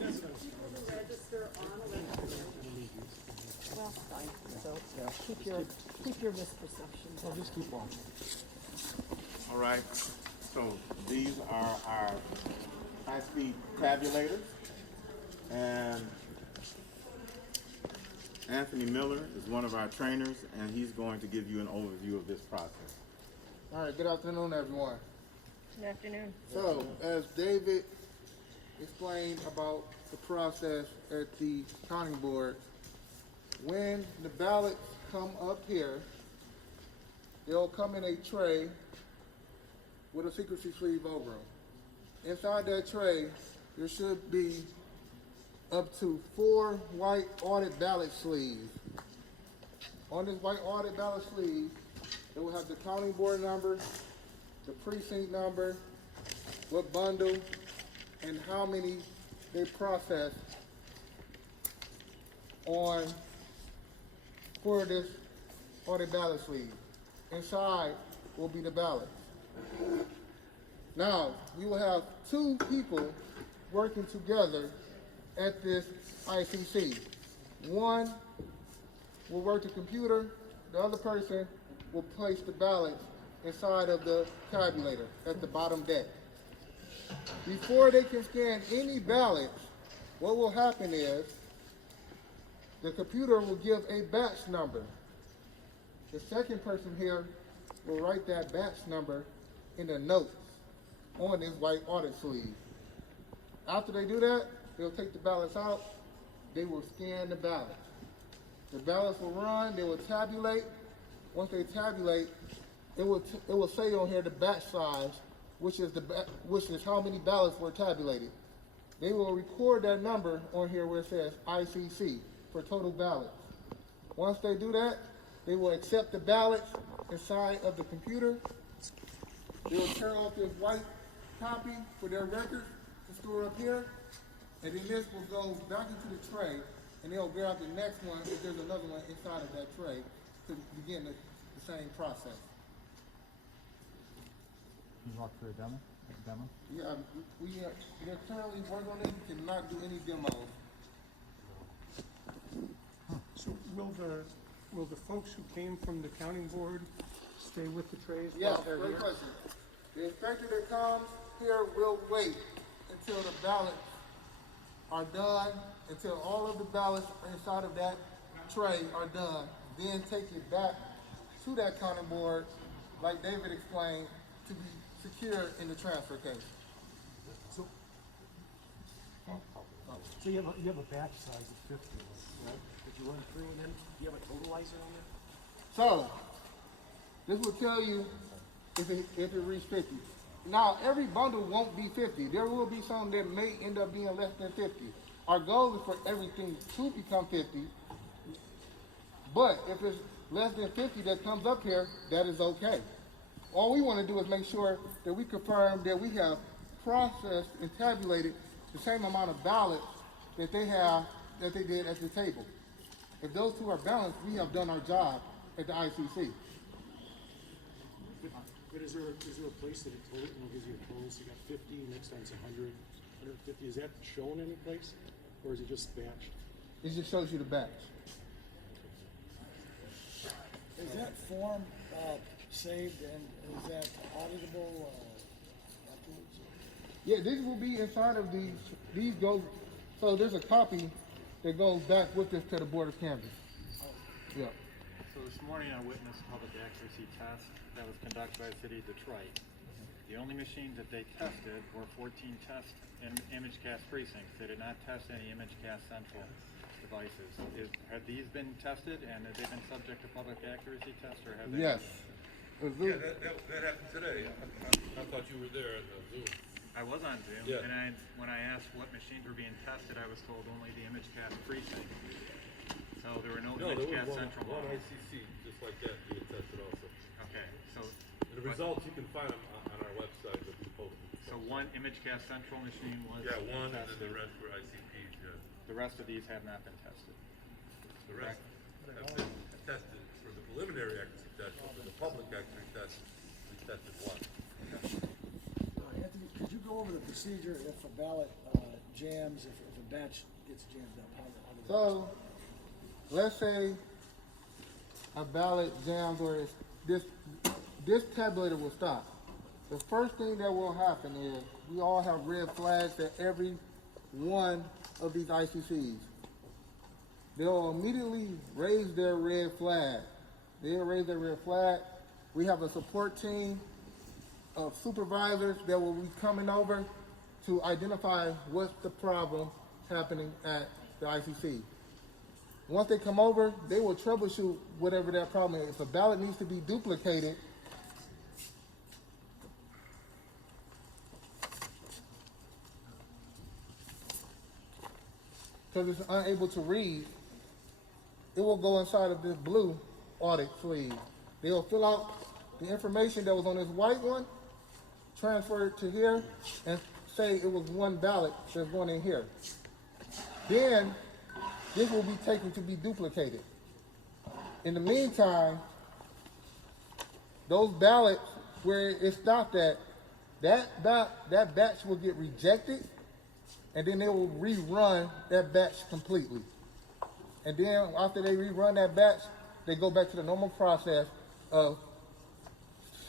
who register on election day. Well, fine, so keep your misperceptions. Well, just keep walking. All right, so these are our high-speed tabulators, and Anthony Miller is one of our trainers, and he's going to give you an overview of this process. All right, good afternoon, everyone. Good afternoon. So, as David explained about the process at the counting board, when the ballots come up here, they'll come in a tray with a secrecy sleeve over them. Inside that tray, there should be up to 4 white audit ballot sleeves. On this white audit ballot sleeve, it will have the counting board number, the precinct number, what bundle, and how many they processed for this audit ballot sleeve. Inside will be the ballots. Now, you will have 2 people working together at this ICC. One will work the computer, the other person will place the ballots inside of the tabulator at the bottom deck. Before they can scan any ballots, what will happen is the computer will give a batch number. The second person here will write that batch number in the notes on this white audit sleeve. After they do that, they'll take the ballots out, they will scan the ballots. The ballots will run, they will tabulate. Once they tabulate, it will say on here the batch size, which is how many ballots were tabulated. They will record that number on here where it says ICC for total ballots. Once they do that, they will accept the ballots inside of the computer. They will tear off this white copy for their record to store up here, and then this will go back into the tray, and they'll grab the next one if there's another one inside of that tray to begin the same process. You walk through a demo? Yeah, we are currently working on it. We cannot do any demos. So will the folks who came from the counting board stay with the trays Yes, while they're great here? question. The inspector that comes here will wait until the ballots are done, until all of the ballots inside of that tray are done, then take it back to that counting board, like David explained, to be secure in the transfer case. So you have a batch size of 50, right? That you run through, and then you have a totalizer on there? So, this will tell you if it reached 50. Now, every bundle won't be 50. There will be some that may end up being less than 50. Our goal is for everything to become 50. But if it's less than 50 that comes up here, that is okay. All we want to do is make sure that we confirm that we have processed and tabulated the same amount of ballots that they have, that they did at the table. If those two are balanced, we have done our job at the ICC. But is there a place that it total, gives you a total, so you got 50, next time it's 100, 150, is that shown any place? Or is it just batched? It just shows you the batch. Is that form saved and is that auditable afterwards? Yeah, these will be inside of these go, so there's a copy that goes back with this to the Board of Canvas. Yeah. So this morning I witnessed a public accuracy test that was conducted by the city of Detroit. The only machines that they tested were 14 test ImageCast precincts. They did not test any ImageCast Central devices. Have these been tested and have they been subject to public accuracy test or have they? Yes. Yeah, that happened today. I thought you were there at the Zoom. I was on Zoom, Yeah. and when I asked what machines were being tested, I was told only the ImageCast precinct. So there were no No, there ImageCast was Central one models. ICC just like that being tested also. Okay, so And the results, you can find them on our website that we posted. so one ImageCast Central machine was Yeah, one, and then tested. the rest were ICPs, yeah. The rest of these have not been tested. The rest have been tested for the preliminary accuracy test, but for the public accuracy test, we tested one. Anthony, could you go over the procedure if a ballot jams, if a batch gets jammed up? How does that So, let's say a ballot jams or this tabulator will stop. The first thing that will happen is we all have red flags at every one of these ICCs. They'll immediately raise their red flag. They'll raise their red flag. We have a support team of supervisors that will be coming over to identify what's the problem happening at the ICC. Once they come over, they will troubleshoot whatever that problem is. If a ballot needs to be duplicated, because it's unable to read, it will go inside of this blue audit sleeve. They'll fill out the information that was on this white one, transfer it to here, and say it was one ballot that's going in here. Then, this will be taken to be duplicated. In the meantime, those ballots where it stopped at, that batch will get rejected, and then they will rerun that batch completely. And then after they rerun that batch, they go back to the normal process of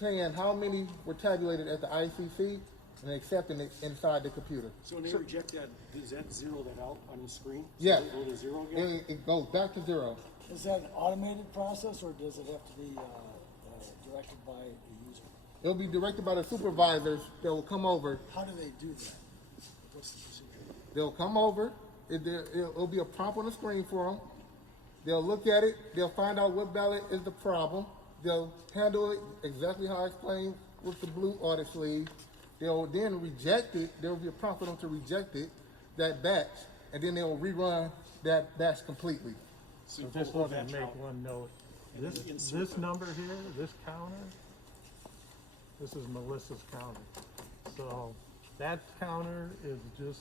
saying how many were tabulated at the ICC and accepting it inside the computer. So when they reject that, does that zero that out on the screen? Yes. So it go to zero again? It goes back to zero. Is that an automated process or does it have to be directed by the user? It'll be directed by the supervisors that will come over. How do they do that? What's the procedure? They'll come over. It'll be a prompt on the screen for them. They'll look at it. They'll find out what ballot is the problem. They'll handle it exactly how I explained with the blue audit sleeve. They'll then reject it. There will be a prompt for them to reject it, that batch, and then they'll rerun that batch completely. So just let me make one note. This number here, this counter, this is Melissa's counter. So that counter is just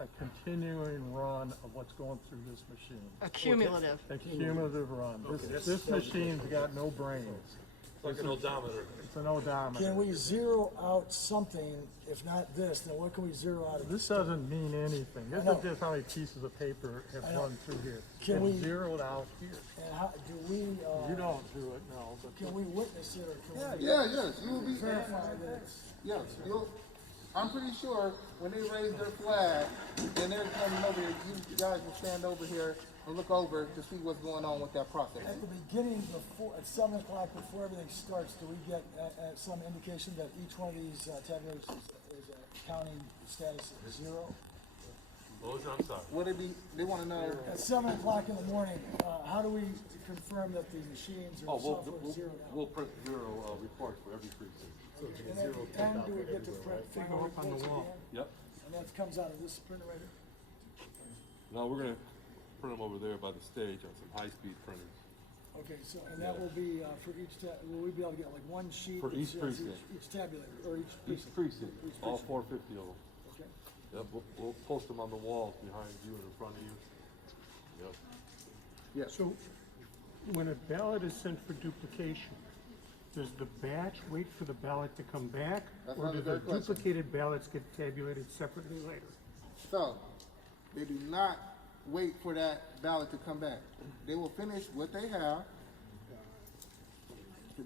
a continuing run of what's going through this machine. A cumulative. A cumulative run. This machine's got no brains. It's like an odometer. It's an odometer. Can we zero out something? If not this, then what can we zero out? This doesn't mean anything. This know. is just how many pieces of paper have I know. run through here. Can It's we- zeroed out here. And how do we? You don't do it, no, but. Can we witness it or can we Yes, you will be. verify that it's? Yes, I'm pretty sure when they raise their flag and they're coming over here, you guys will stand over here and look over to see what's going on with that process. At the beginning, at 7 o'clock, before everything starts, do we get some indication that each one of these tabulators is counting status at 0? I'm sorry. What they want to know. At 7 o'clock in the morning, how do we confirm that the machines or the software is zeroed out? We'll print zero reports for every precinct. And at the end, do we get to print final up on the reports wall. again? Yep. And that comes out of this printer right here? No, we're gonna print them over there by the stage on some high-speed printers. Okay, so, and that will be for each, will we be able to get like one sheet? For that each says precinct. Each tabulator, or each Each precinct? precinct, all 450 of them. Okay. Yep, we'll post them on the walls behind you and in front of you. Yep. Yes. So, when a ballot is sent for duplication, does the batch wait for the ballot to come back? That's Or another do the great question. duplicated ballots get tabulated separately later? So, they do not wait for that ballot to come back. They will finish what they have.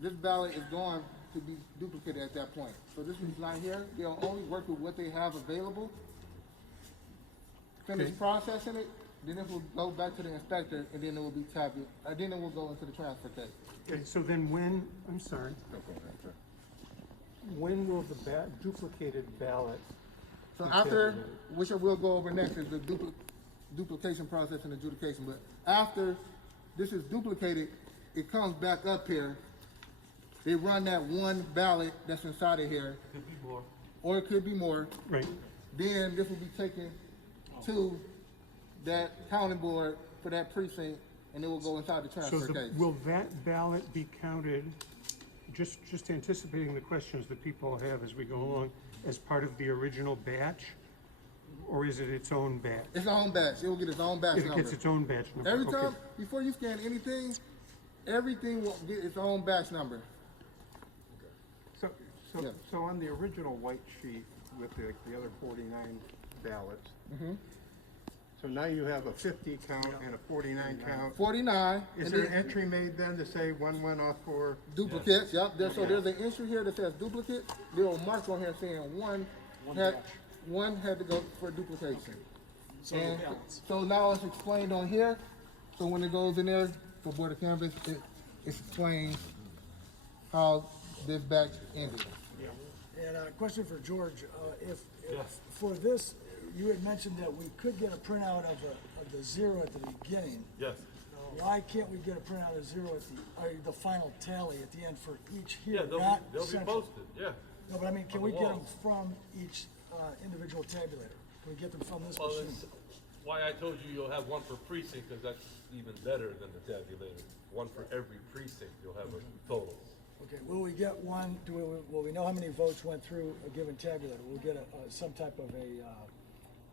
This ballot is going to be duplicated at that point. So this one's not here. They'll only work with what they have available. Finish Okay. processing it, then it will go back to the inspector, and then it will be tabulated. Then it will go into the transfer case. Okay, so then when, I'm sorry, when will the duplicated ballot? So be after, tabulated? which we'll go over next, is the duplication process and adjudication. But after this is duplicated, it comes back up here. They run that one ballot that's inside of here, Could be more. or it could be more. Right. Then this will be taken to that counting board for that precinct, and it will go inside the So transfer case. will that ballot be counted, just anticipating the questions that people have as we go along, as part of the original batch? Or is it its own batch? It's its own batch. It will get its own batch It number. gets its own batch number, Every okay. time, before you scan anything, everything will get its own batch number. So, Yeah. so on the original white sheet with the other 49 ballots, Mhm. so now you have a 50 count and a 49 count. 49. Is and there an then entry made then to say one went off for? duplicates? Yep. So there's an entry here that says duplicate. There will mark on here saying one had to go for duplication. So And the balance. so now it's explained on here. So when it goes in there for Board of Canvas, it explains how this batch ended. And a question for George, if Yes. for this, you had mentioned that we could get a printout of the zero at the beginning. Yes. Why can't we get a printout of zero at the final tally at the end for each here, Yeah, they'll not be central? posted, yeah. No, but I mean, can On we the get them walls. from each individual tabulator? Can we get them from this Well, machine? that's why I told you you'll have one for precinct, because that's even better than the tabulator. One for every precinct, you'll have a total. Okay, will we get one, will we know how many votes went through a given tabulator? Will we get some type of a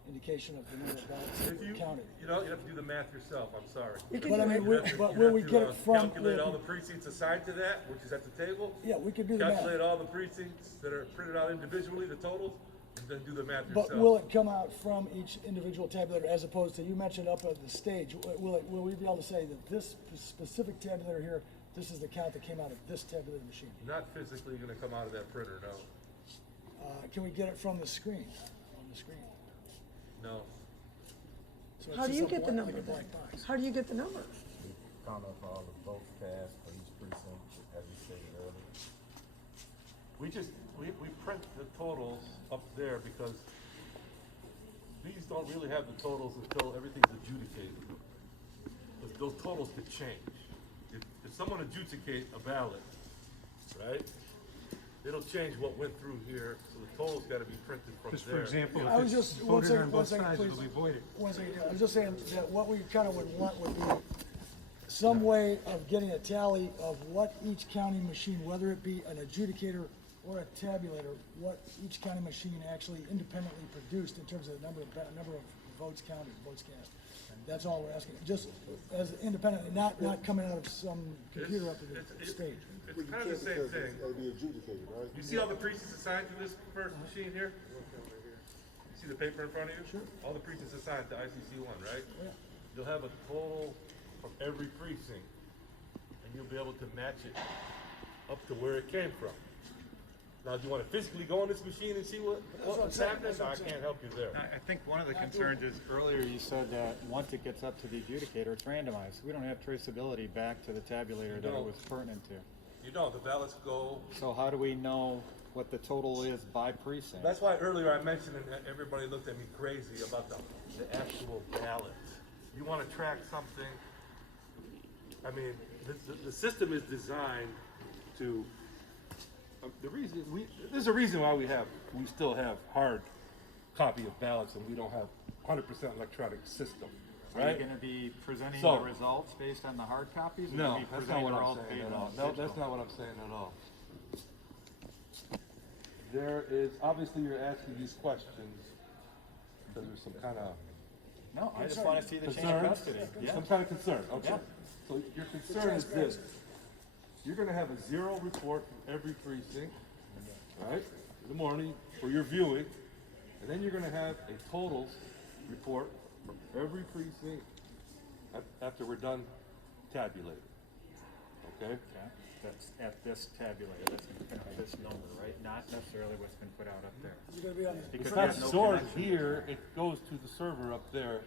indication of the number of ballots that If were you, counted? you know, you have to do the math yourself, I'm sorry. But I mean, You have to- but you will have we to, get it from? calculate all the precincts assigned to that, which is at the table. Yeah, we could do the math. Calculate all the precincts that are printed out individually, the totals, and then do the math yourself. But will it come out from each individual tabulator as opposed to, you mentioned up at the stage, will we be able to say that this specific tabulator here, this is the count that came out of this tabulator machine? Not physically gonna come out of that printer, no. Can we get it from the screen, on the screen? No. So it's How do just you a get the blank- number like a then? blank box. How do you get the number? Count up all the votes cast for each precinct, as we stated earlier. We print the totals up there because these don't really have the totals until everything's adjudicated. But those totals could change. If someone adjudicate a ballot, right, it'll change what went through here, so the total's gotta be printed from there. Just for example, I if was it's just, one voted on second, both sides, please. it'll be voided. One second, I was just saying that what we kind of would want would be some way of getting a tally of what each counting machine, whether it be an adjudicator or a tabulator, what each counting machine actually independently produced in terms of the number of votes counted, votes cast. That's all we're asking, just as independently, not coming out of some computer up at the stage. It's kind of the same thing. They'll be adjudicated, right? You see all the precincts assigned to this first machine here? You see the paper in front of you? Sure. All the precincts assigned to ICC one, right? Yeah. You'll have a total from every precinct, and you'll be able to match it up to where it came from. Now, do you want to physically go on this machine and see what's happening? No, I can't help you there. I think one of the concerns is earlier you said that once it gets up to the adjudicator, it's randomized. We don't have traceability back to the tabulator that it don't. was pertinent to. You know, the ballots go. So how do we know what the total is by precinct? That's why earlier I mentioned, and everybody looked at me crazy about the actual ballot. You want to track something, I mean, the system is designed to, there's a reason why we still have hard copy of ballots and we don't have 100% electronic system, Are right? you gonna be presenting So- the results based on the hard copies? Or No, you be that's not presenting what the I'm results saying based at on all. the No, that's digital? not what I'm saying at all. There is, obviously you're asking these questions Because there's some kind of No, I just wanna see the chain of concern? custody, yeah. Some kind of concern, okay. Yeah. So your concern is this, you're gonna have a 0 report from every precinct, right, in the morning for your viewing, and then you're gonna have a totals report from every precinct after we're done tabulating, okay? Okay, that's at this tabulator, that's this number, right? Not necessarily what's been put out up there. You're gonna be on the. Because It's we not have no stored connection. here, it goes to the server up there,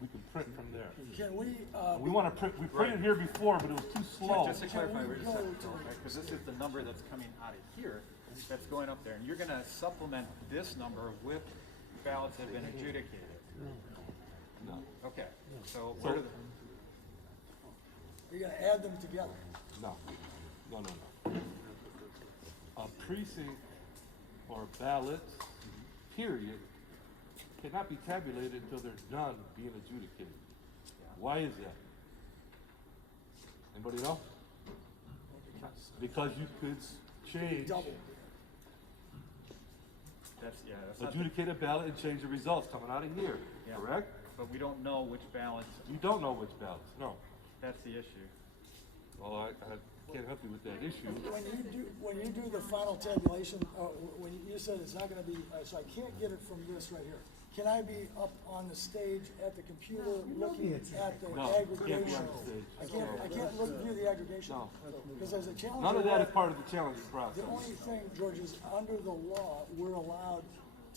we can print from there. Can we, We wanna print, we printed here before, but it was too slow. Just to clarify, wait a go second, to- okay, because this is the number that's coming out of here, that's going up there, and you're gonna supplement this number with ballots that have been adjudicated. No. Okay, so where do the, you're gonna add them together. No, no, no, no. A precinct or ballots, period, cannot be tabulated until they're done being adjudicated. Why is that? Anybody know? Because you could change, Double. that's, yeah, that's not, the- adjudicate a ballot and change the results coming out of here, Yeah. correct? but we don't know which ballots, You don't know which ballots, no. that's the issue. Well, I can't help you with that issue. When you do the final tabulation, when you said it's not gonna be, so I can't get it from this right here. Can I be up on the stage at the computer looking at the No, you can't be aggregation? on the stage. I can't view the aggregation? No. Because as a challenger. None of that is law, part of the challenging process. The only thing, George, is under the law, we're allowed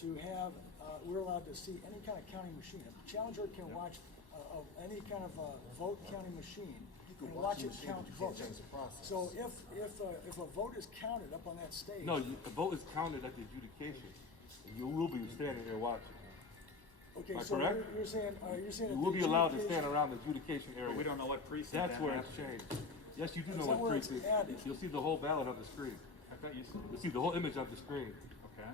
to have, we're allowed to see any kind of counting machine. If a challenger can watch any kind of vote counting machine, and watch it count votes. So if a vote is counted up on that stage. No, the vote is counted at the adjudication. And you will be standing there watching. Okay, Am I so correct? you're saying You that will the be allowed to stand adjudication- around the adjudication area. But we don't know what precinct That's that where it's happens. changed. Yes, you do Is know that what where it's precinct. added? You'll see the whole ballot on the screen. I thought you said, You'll see the whole image on the screen. okay.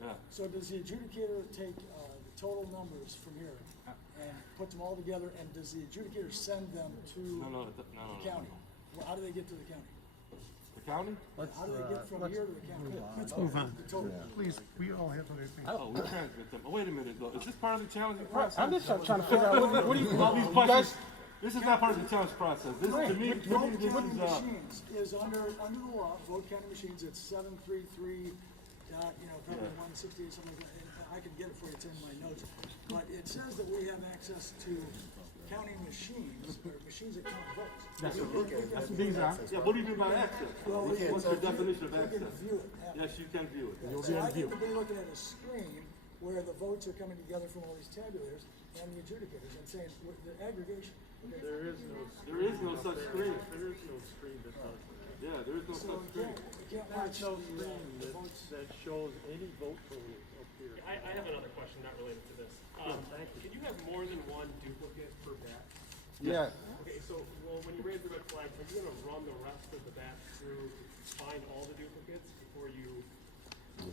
Yeah. So does the adjudicator take the total numbers from here and put them all together, and does the adjudicator send them to No. the county? Well, how do they get to the county? The county? How do they get from here to the county? Let's move on. The total. Please, we all have other things. Oh, we transmit them. Oh, wait a minute though. Is this part of the challenging Right, process? I'm just trying to figure out, what do you, All these you questions, guys, this is not part of the challenge process. This, to me, Vote this counting is, machines is under the law, vote counting machines, it's 733 dot, probably 168, something like that. And I can get it for you, it's in my notes. But it says that we have access to counting machines, or machines that count votes. That's We what can- that's what these are. Yeah, what do you mean by access? Well, we can- What's your definition of we can access? view it. Yes, you can view it. So I think that they're looking at a screen where the votes are coming together from all these tabulators and the adjudicators and saying, the aggregation. There is no. There is no such screen. There is no screen that does that. Yeah, there is no So such screen. you can't There's watch no the screen that, votes. that shows any vote totals up here. I have another question not related to this. Can you have more than one duplicate per batch? Yes. Okay, so, well, when you raise the red flag, are you gonna run the rest of the batch through, find all the duplicates before you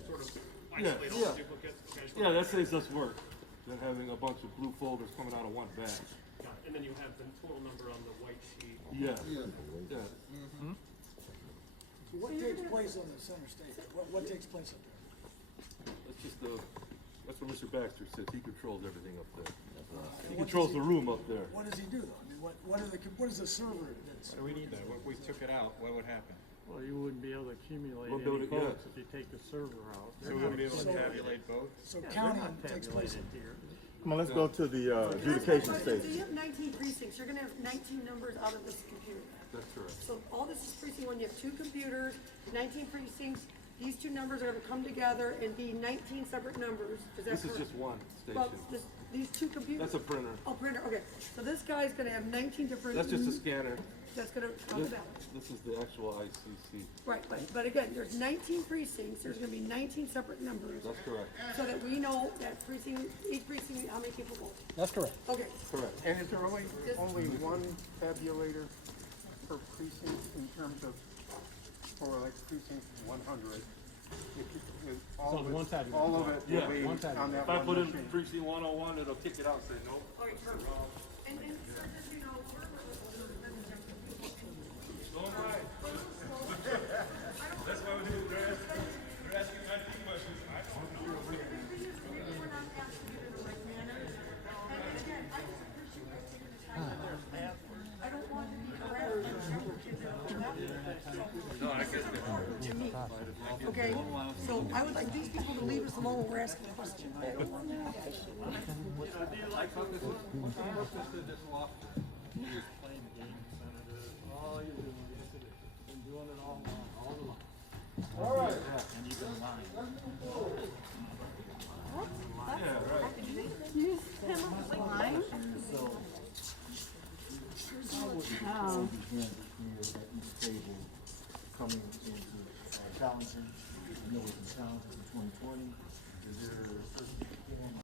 sort of isolate all the duplicates? Okay, I just Yeah, wanna- that saves us work than having a bunch of blue folders coming out of one batch. Got it. And then you have the total number on the white sheet. Yeah. Yeah. Yeah. So what takes place on the center stage? What takes place up there? That's just that's where Mr. Baxter sits. He controls everything up there. He what controls does the room up there. What does he do though? I mean, what is the server that's? Why do we need that? What if we took it out, what would happen? Well, you wouldn't be able to accumulate We'll build any it, yeah. votes if you take the server out. So we wouldn't be able to So- tabulate both? So They're counting not takes place. tabulated here. Come on, let's go to the adjudication So stage. you have 19 precincts, you're gonna have 19 numbers out of this computer. That's correct. So all this is precinct one, you have 2 computers, 19 precincts, these 2 numbers are gonna come together and be 19 separate numbers, is that This correct? is just one Well, station. these 2 computers. That's a printer. Oh, printer, okay, so this guy's gonna have 19 different. That's just a scanner. That's gonna count the ballots. This is the actual ICC. Right, but again, there's 19 precincts, there's gonna be 19 separate numbers, That's correct. so that we know that precinct, each precinct, how many people vote. that's correct. Okay, Correct. And is there only one tabulator per precinct in terms of, for like precinct 100? All So of the it- one tabulator. All of it Yeah, will be one on tabulator. that If I one put in machine. precinct 101, it'll kick it out and say no. okay, perfect. And so just, you know, we're. Don't lie. That's why they're asking IT questions. I don't know. We're not asking you to like okay? So I would like these people to leave us alone when we're asking questions. Do you like something? What's the purpose of this lawsuit? Just playing the game, Senator. All you're doing is been doing it all along. All right. And you've been lying. Yeah, right. Use him line. Here at each table, coming into challenging, I know it's been challenging in 2020. Is there a certain